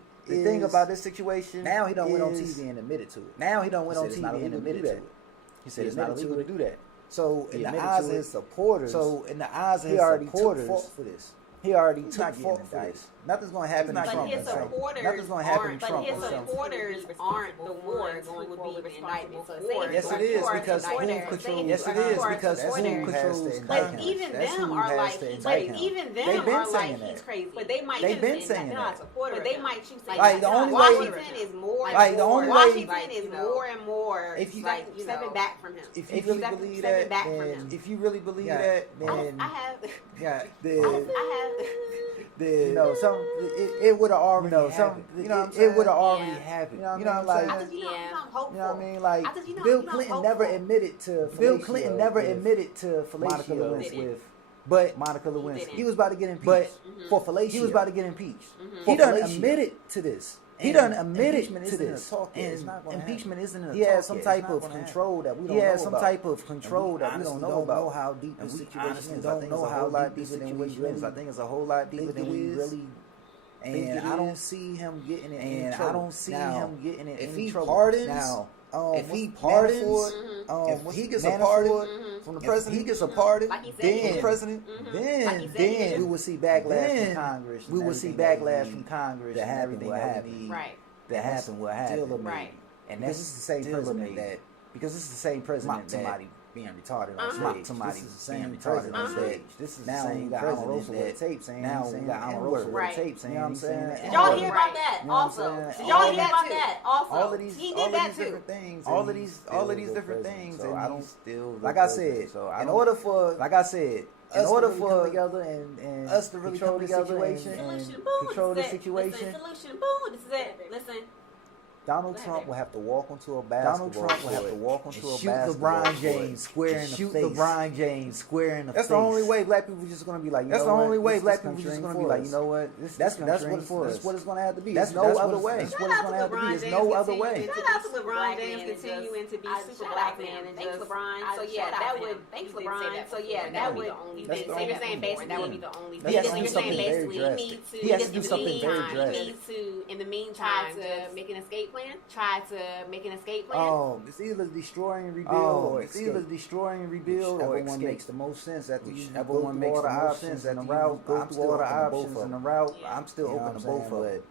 Now he don't went on TV and admitted to it. He said it's not illegal to do that. So in the eyes of his supporters, he already took fault for this. He already took fault for this. Nothing's going to happen to Trump. His supporters Nothing's going to happen to Trump. But his supporters aren't the ones who would be the indictment. Yes, it is because who controls. Yes, it is because who controls the But indictment. even That's them who are has like, to but indict him. even them They've been are saying like that. he's crazy. But they might They've been saying not that. supporter. But they might choose Like, the only way- Washington is more. Like, the only way- Washington is more and more. If you like stepping back from him. If you really believe that, then if you really believe that, then I have. yeah, I have. you know, it would have already happened. You know what I'm saying? It would have already happened. You know what I'm saying? You know You know what I mean? Like Bill Clinton never admitted to Monica Lewinsky but Monica Lewinsky. He was about to get impeached. But for fellatio, he was about to get impeached. He done admitted to this. He done admitted to this. And impeachment isn't a talk. He has some type of control that we don't know about. He has some type of control that we don't know about. How deep the situation is. I think it's a whole lot deeper than we really. I think it's a whole lot deeper than we really. And I don't see him getting in any trouble. I don't see him getting in any trouble. If he pardons, if he gets a pardon from the president, he gets a pardon, then the president, then we will see backlash from Congress. We will see backlash from Congress. That happen will happen. Right. That happen will happen. Right. And this is the same president that because this is the same president that somebody being retarded on stage. Somebody being retarded on stage. This is now the same president that tape saying now we got Omarosa with tape saying. You know what I'm saying? Did y'all hear about that? Also, did y'all hear about that? Also, all of these, he did that too. All of these different things. So I don't still like I said. So in order for us to come together and us to really control the situation and control the situation. Solution. Boom. This is it. Listen. Donald Trump will have to walk onto a basketball court and shoot LeBron James square in the face. Shoot LeBron James square in the face. That's the only way black people are just going to be like, you know what? That's the only way black people are just going to be like, you know what? That's what it's going to have to be. There's no other way. That's what it's going to have to be. There's no other way. Shout out to LeBron James continuing to be super black man and just LeBron. So yeah, that would thanks LeBron. So yeah, that would you're saying basically that would be the only thing. You're saying basically he has to do something very drastic. He needs to in the meantime to make an escape plan. Try to make an escape plan. It's either destroy and rebuild. It's either destroy and rebuild, or one makes the most sense. After you go through all the options and the route, go through all the options and the route. I'm still open to both of it.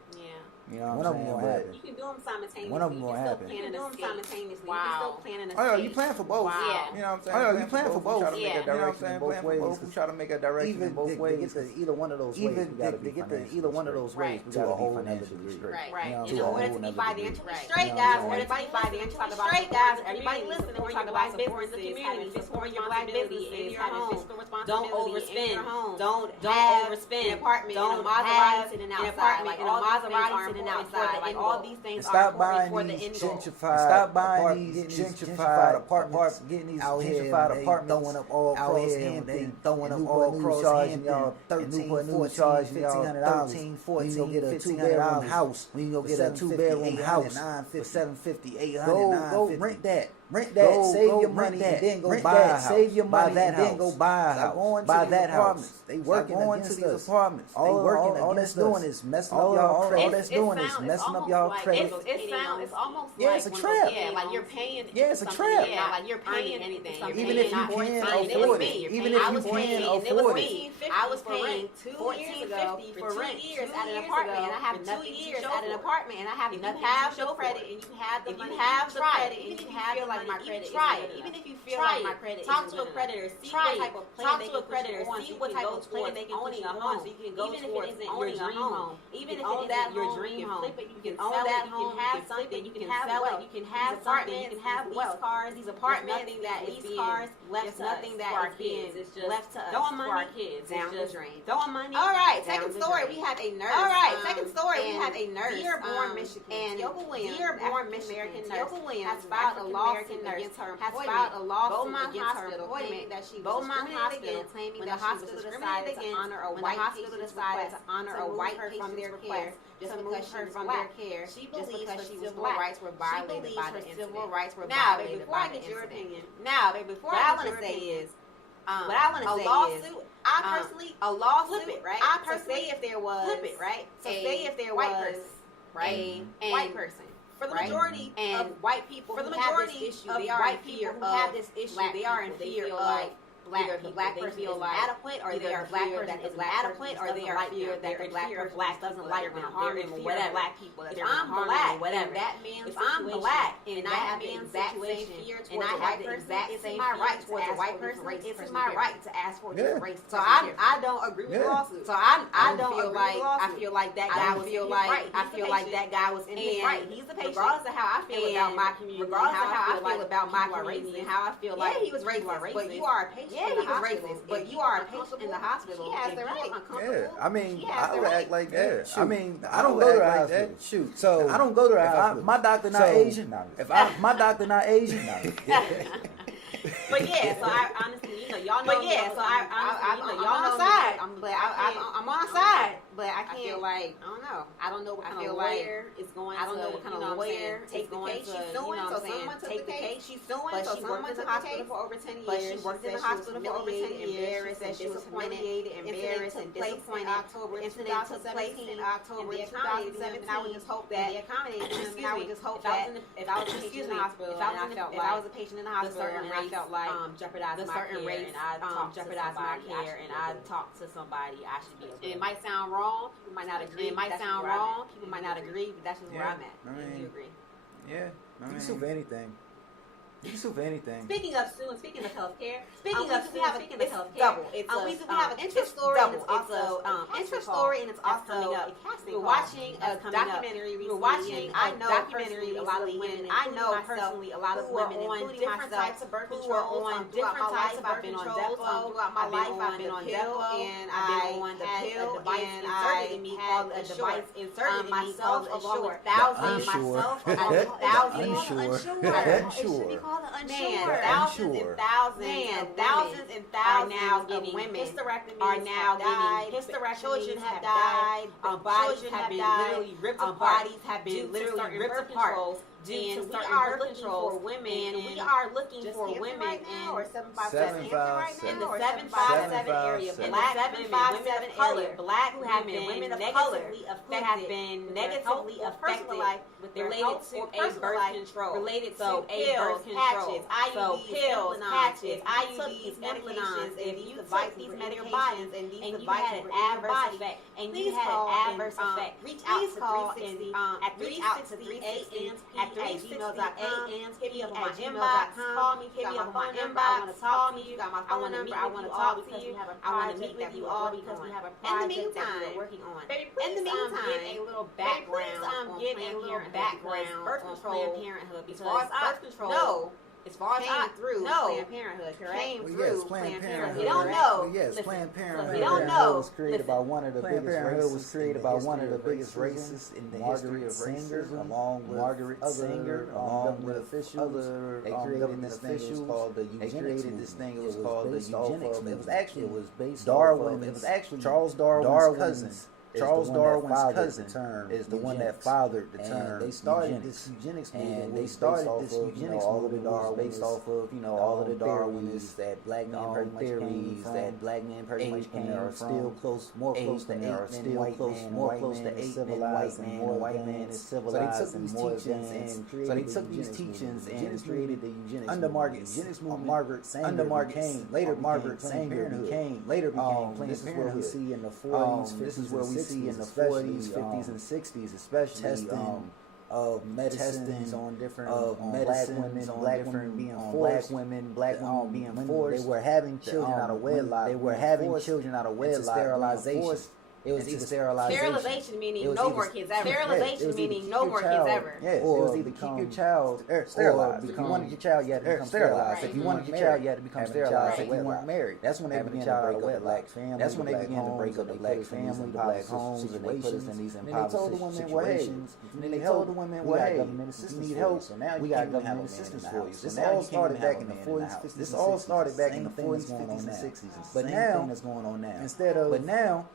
You know what I'm saying? But you can do them simultaneously. One of them gonna happen. You can do them simultaneously. Wow. You can still plan an escape. Oh, you plan for both. Wow. You know what I'm saying? Oh, you plan for both. Yeah. You know what I'm saying? Both ways. We try to make a direction in both ways. Get to either one of those ways. Even to get to either one of those ways, we gotta be financially straight. Right. In order to be financially straight, guys. Everybody financially straight, guys. Everybody listening. We talk about businesses, having fiscal responsibility in your home. Don't overspend. Don't overspend. An apartment. Don't have an apartment. In a Maserati sitting outside. All these things are important for the end goal. Stop buying these gentrified apartments, getting these gentrified apartments, throwing up all across Hampton, throwing up all across Hampton, y'all $13, $14, $1,500, $14, you go get a two-bedroom house, when you go get a two-bedroom house for $750, $800, go rent that. Rent that, save your money, and then go buy a house. Save your money, and then go buy a house. Buy that house. They working against these apartments. All that's doing is messing up y'all credit. All that's doing is messing up y'all credit. It's almost yeah, it's a trap. Yeah, like you're paying. Yeah, it's a trap. Yeah, like you're paying anything. Even if you can afford it. Even if you can afford it. I was paying $14.50 for rent at an apartment, and I have 2 years at an apartment, and I have nothing to show credit, and you have the money. If you have the credit, and you have the my credit, try it. Even if you feel like my credit, talk to a creditor, see what type of plan they can see what type of plan they can owning a home. So you can go even if it isn't your dream home, even if it isn't your dream home, you can own that home, you can have something, you can sell it, you can have something, you can have lease cars, these apartments, nothing that is being left, nothing that is being left to us, for our kids, down the drain, throwing money. All right, second story, we have a nurse. All right, second story, we have a nurse. Dearborn, Michigan, and Yoko Williams, Dearborn, Michigan, Yoko Williams has filed a lawsuit against her employment. Beaumont Hospital claiming that she was discriminated against, claiming that she was discriminated against when the hospital decided to honor a white from their care just because she was black. She believes her civil rights were violated by the incident. Now, before I get your opinion, what I want to say is, a lawsuit. I personally, a lawsuit. Flip it, right? So say if there was, flip it, right? So say if there was a white person for the majority and white people for the majority issue, they are in fear of have this issue. They are in fear of either the black person is inadequate, or they are black person that is inadequate, or they are fear that the black doesn't like them, harm them, or whatever. Black people, if I'm black, whatever. If I'm black and I have the exact same fear towards a white person, it's my right towards a white person. It's my right to ask for this race. So I don't agree with the lawsuit. So I don't feel like I feel like that guy was I feel like that guy was in his right. He's the patient. Regardless of how I feel about my community, regardless of how I feel about my community, and how I feel like he was racist, but you are a patient. Yeah, he was racist, but you are a patient in the hospital. He has the right. Yeah, I mean, I would act like that. I mean, I don't go to the hospital. Shoot, so I don't go to the hospital. My doctor not Asian. My doctor not Asian. But yeah, so I honestly, y'all know. But yeah, so I honestly, y'all know. I'm on side, but I can't. I feel like I don't know what kind of lawyer is going. I don't know what kind of lawyer take the case she's suing. So someone took the case she's suing. But she worked in the hospital for over 10 years. But she worked in the hospital for over 10 years. Said she was humiliated, embarrassed, and disappointed. Incident took place in October 2017. And I would just hope that I would just hope that if I was a patient in the hospital, if I was a patient in the hospital, and I felt like jeopardized my care, and I jeopardized my care, and I talked to somebody, I should be able to. It might sound wrong. People might not agree. But that's just where I'm at. Do you agree? Yeah. You can sue for anything. You can sue for anything. Speaking of healthcare, we have an interest story, and it's also interest story, and it's also coming up. We're watching a documentary recently. I know personally a lot of women. I know personally a lot of women, including different types of birth control. Who are on different types of birth control. Throughout my life, I've been on Depo, and I had a device inserted in me called a device inserted in me called Assure. Thousands and thousands of women are now getting hysterectomies. Children have died. Bodies have been literally ripped apart. Bodies have been literally ripped apart. And we are looking for women, and we are looking for women in the 757 area, black women, black women of color that have been negatively affected related to a birth control, related to a birth control. So pills, patches, IUDs, implants, and you took these medications and you had an adverse effect, and you had an adverse effect. Reach out to 360 at 360 at gmail.com. Hit me up on my inbox. Call me. Hit me up on my inbox. I want to talk to you. I want to meet with you all because we have a project that we're working on. In the meantime, get a little background on birth control, Planned Parenthood, because birth control. As far as I through Planned Parenthood, correct? Came through Planned Parenthood. We don't know. Yes, Planned Parenthood. We don't know. Was created by one of the biggest racists. Was created by one of the biggest racists in the history of racism, along with Margaret Sanger, along with other. They created this thing. It was called the eugenics. It was called the eugenics. It was actually based Darwin. It was actually Charles Darwin's cousin. Charles Darwin's cousin is the one that fathered the term. They started this eugenics movement. And they started this eugenics movement based off of all of the Darwinists, that black man theories, that black man pretty much came are still close, more close to 8 than more close to 8 than white man is civilized and more advanced. So they took these teachings and created the eugenics under Margaret Sanger. Under Margaret later Margaret Sanger became Planned Parenthood. This is where we see in the 40s. This is where we see in the 40s, 50s, and 60s, especially testing of medicines on different black women being forced. Black women being forced. They were having children out of wedlock. Sterilization. It was either sterilization, meaning no more kids ever. Sterilization meaning no more kids ever. Yeah, or it was either keep your child sterilized. If you wanted your child, you had to become sterilized. If you wanted your child, you had to become sterilized. If you weren't married, that's when they began to break up the black family. That's when they began to break up the black family, the black homes, and they put us in these impossible situations. And then they told the women, "Well, hey, if you need help, we got government assistance for you." This all started back in the 40s, 50s. This all started back in the 40s, 50s, and 60s. But now, instead of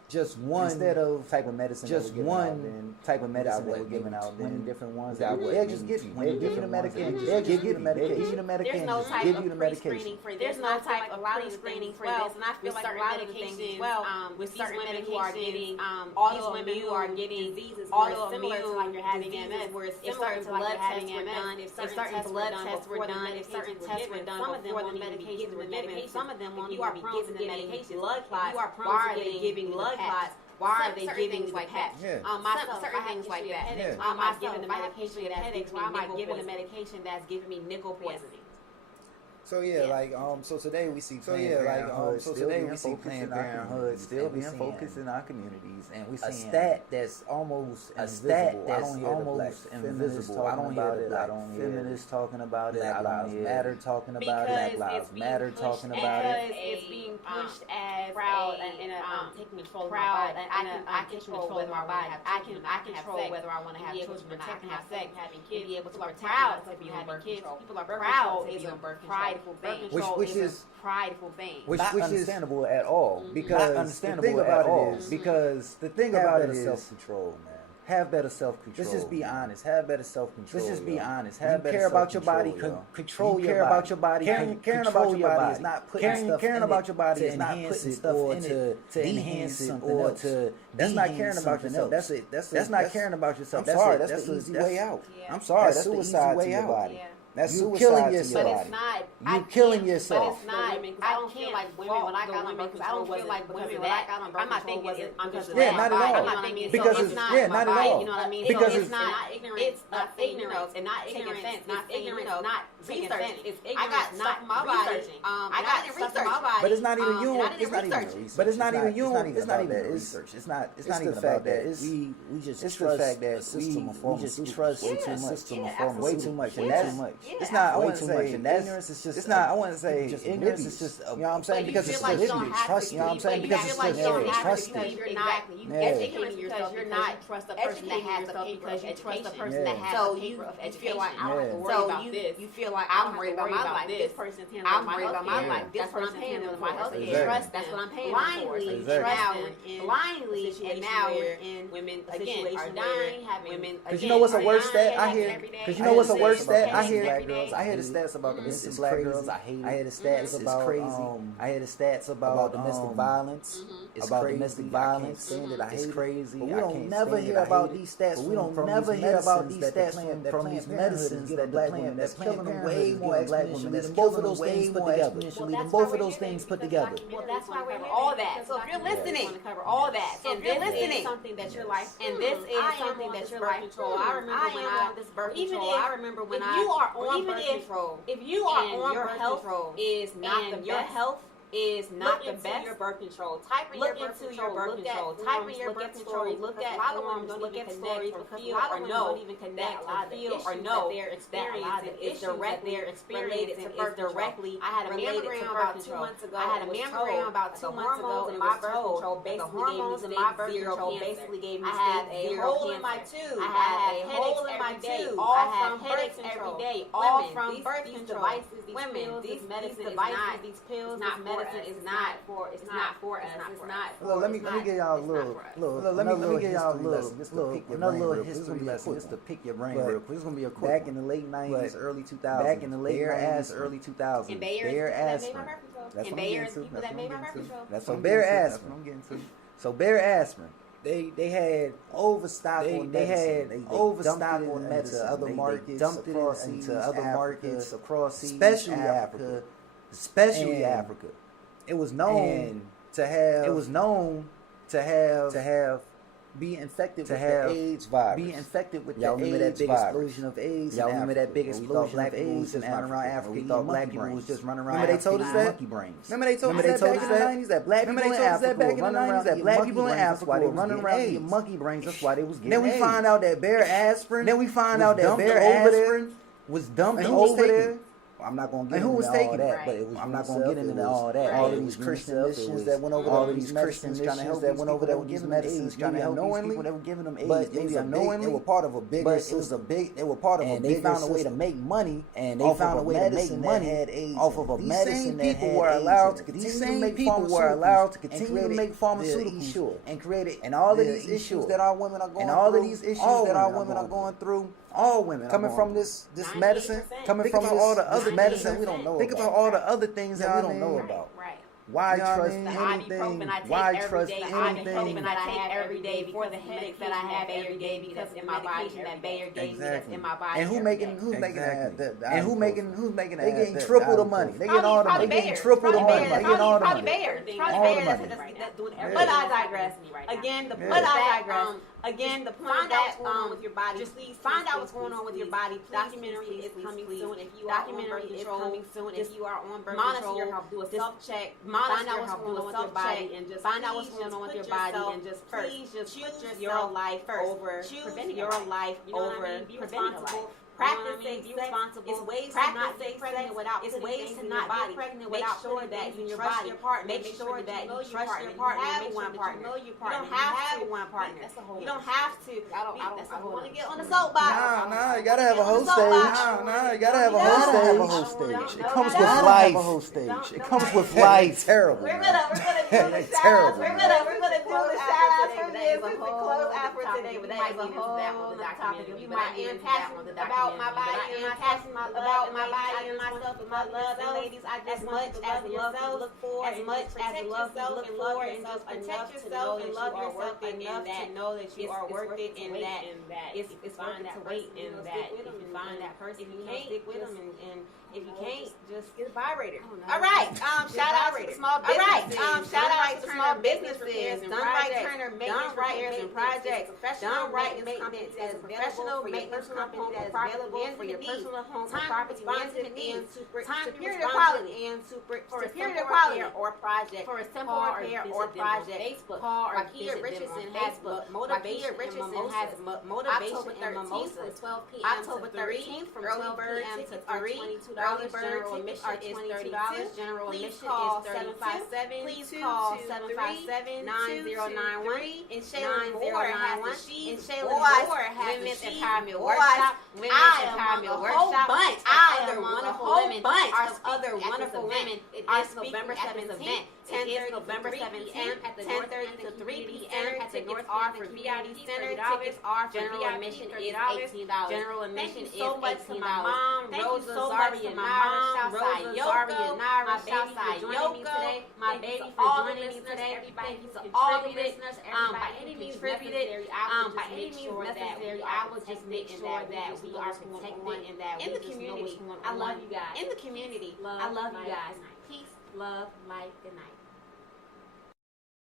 just one one instead of type of medicine, just one type of medicine that we're giving out. 20 different ones that they'll just give you. They'll give you the medication. They'll give you the medication. There's no type of pre-screening for this. There's no type of pre-screening for this, and I feel like a lot of the things as well. With certain women who are getting autoimmune, who are getting diseases similar to like you're having MS, where if certain blood tests were done, if certain blood tests were done, if certain tests were done before the medication was given, some of them won't even be given the medication. Blood clots. Why are they giving blood clots? Why are they giving the PEP? Certain things like that. Why am I giving the medication that's headaches? Why am I giving the medication that's giving me nickel poisoning? So so today we see Planned Parenthood still being focused in our communities, and we see a stat that's almost invisible. I don't hear the feminists talking about it. Black Lives Matter talking about it. Black Lives Matter talking about it. Because it's being pushed as proud and taking control of my body. I control whether my body. I control whether I want to have children or not. I can have sex, having kids. People are proud to be having kids. People are proud to be on birth control. Which is prideful thing. Which is understandable at all. Because the thing about it is self-control, man. Have better self-control. Let's just be honest. Have better self-control. Let's just be honest. Have better self-control. Care about your body. Control your body. Care about your body. Caring about your body is not putting stuff caring about your body is not putting stuff in it to enhance it or to. That's not caring about yourself. That's not caring about yourself. I'm sorry. That's the easy way out. I'm sorry. That's suicide to your body. That's you killing yourself. But it's not. You killing yourself. But it's not. I don't feel like women when I got on birth control. I don't feel like women when I got on birth control wasn't because of that. Not at all. Because it's not. Not at all. You know what I mean? Because it's not ignorance. It's not ignorance and not ignorance. Not ignorance. Not research. It's ignorance. I got stuff in my body. I got stuff in my body. But it's not even you. It's not even research. But it's not even you. It's not even research. It's not. It's not even about that. We just trust the system of we just trust way too much. Way too much. And that's much. It's not. I wouldn't say ignorance. It's just. It's not. I wouldn't say ignorance. It's just. You know what I'm saying? Because it's trust. You know what I'm saying? Because it's trust. Exactly. You educating yourself. You're not trust the person that has a paper because you trust the person that has a paper of education. Feel like I don't have to worry about this. You feel like I'm worried about my life. This person's handling my health care. This person's handling my health care. Trust. That's what I'm paying for. Blindly. And now we're in women again are dying. Having women. Because you know what's a worse stat I hear. Because you know what's a worse stat I hear. I hear the stats about the missing black girls. I hate it. I hear the stats about crazy. I hear the stats about domestic violence. It's about domestic violence. Saying that I hate it's crazy. But we don't never hear about these stats. We don't never hear about these stats from these medicines that black women that's killing them way more exponentially than both of those things put together. Both of those things put together. Well, that's why we're here. All that. So if you're listening, cover all that. So if you're listening, something that your life, and this is something that your life control. I remember when I this birth control. I remember when I. You are on birth control. If you are on your health is not the best. Your health is not the best. Your birth control. Type in your birth control. Type in your birth control. Look at forms. Look at stories. Feel or know. Connect or feel or know their experience is directly related to birth directly. I had a mammogram about 2 months ago. I had a mammogram about 2 months ago, and my birth control basically gave me I had a hole in my tube. I had a hole in my tube. All from headaches every day. All from birth control. Women, these medicine devices, these pills, not medicine. It's not for us. It's not for us. Let me give y'all a little history lesson just to pick your brain real quick. This is gonna be a quick. Back in the late 90s, early 2000s. Back in the late 90s, early 2000s. Bayer aspirin. That's what I'm getting to. That's what Bayer aspirin. I'm getting to. So Bayer aspirin. They had overstock on medicine. They had overstock on medicine to other markets. Dumped it into other markets across especially Africa. Especially Africa. It was known to have be infected with the AIDS virus. Be infected with the AIDS explosion of AIDS. Y'all remember that big explosion of AIDS in and around Africa? We thought black people was just running around. Remember they told us that? Monkey brains. Remember they told us that back in the 90s that black people in Africa were running around. That black people in Africa were running around getting monkey brains. That's why they was getting AIDS. Then we find out that Bayer aspirin. Was dumped over there. I'm not going to get into all that, but it was I'm not going to get into all that. All of these Christian missions that went over there, all of these Christian missions that went over there with these medicines, trying to help these people that were giving them AIDS, but maybe unknowingly, they were part of a bigger. But it was a big. They were part of a bigger. They found a way to make money, and they found a way to make money off of a medicine that had AIDS. These same people were allowed to continue to make pharmaceuticals and create and all of these issues that our women are going through, and all of these issues that our women are going through. All women coming from this medicine, coming from all the other medicine we don't know. Think about all the other things that we don't know about. Right. Why trust anything? Why trust anything that I have every day for the headaches that I have every day because in my body that Bayer gave me that's in my body. And who's making that? And who's making that? They getting triple the money. They getting all the money. They getting triple the money. They getting all the money. Probably Bayer. But I digress. Again, the point that again, the point that with your body. Just please find out what's going on with your body. Documentary is coming soon. If you are on birth control, coming soon. If you are on birth control, monitor your health. Do a self check. Find out what's going on with your body and just find out what's going on with your body and just please just choose your life over preventing your life over preventing life. Practicing be responsible. It's ways to not get pregnant without it's ways to not get pregnant without sure that you trust your partner. Make sure that you trust your partner. Have one partner. You know your partner. You don't have to one partner. You don't have to. I don't want to get on the soapbox. Nah, you gotta have a host stage. Nah, you gotta have a host stage. It comes with life. It comes with life. Terrible. We're gonna do the shout-outs. We're gonna do the shout-outs for this. This is the close out for today, but that is a whole topic. You might be passionate about my body and passionate about my body and myself and my love. And ladies, I just much as love to look for, as much as love to look for, and just protect yourself and love yourself enough to know that you are worth it and that it's fine to wait and that if you find that person, you can't stick with them and if you can't, just get a vibrator. All right. Shout out to the small businesses. Shout out to small businesses. Done Right Turner Maintenance Repairs and Projects. Done Right Maintenance as a professional maintenance company that is available for your personal home property management needs. Superior quality and superior quality or project. For a simple repair or project. Facebook. Call Rakia Richardson has motivation and mimosas. October 13th from 12 p.m. to 3. Early bird tickets are $22. General admission is $32. Please call 757-9091. And Shayla Moore has the She's Women's Empowerment Workshop. Women's Empowerment Workshop. I am wonderful women. Our other wonderful women. It is November 7th event. 10:30 November 17th at the 10:30 to 3 p.m. at the North Arthur VID Center. Tickets are for general admission is $18. General admission is $18. Thank you so much to my mom, Southside Yoko, Southside Yoko, my baby for joining me today. Thank you to all the listeners. By any means necessary, I will just make sure that we are protected and that in the community. I love you guys. In the community, I love you guys. Peace, love, light, good night.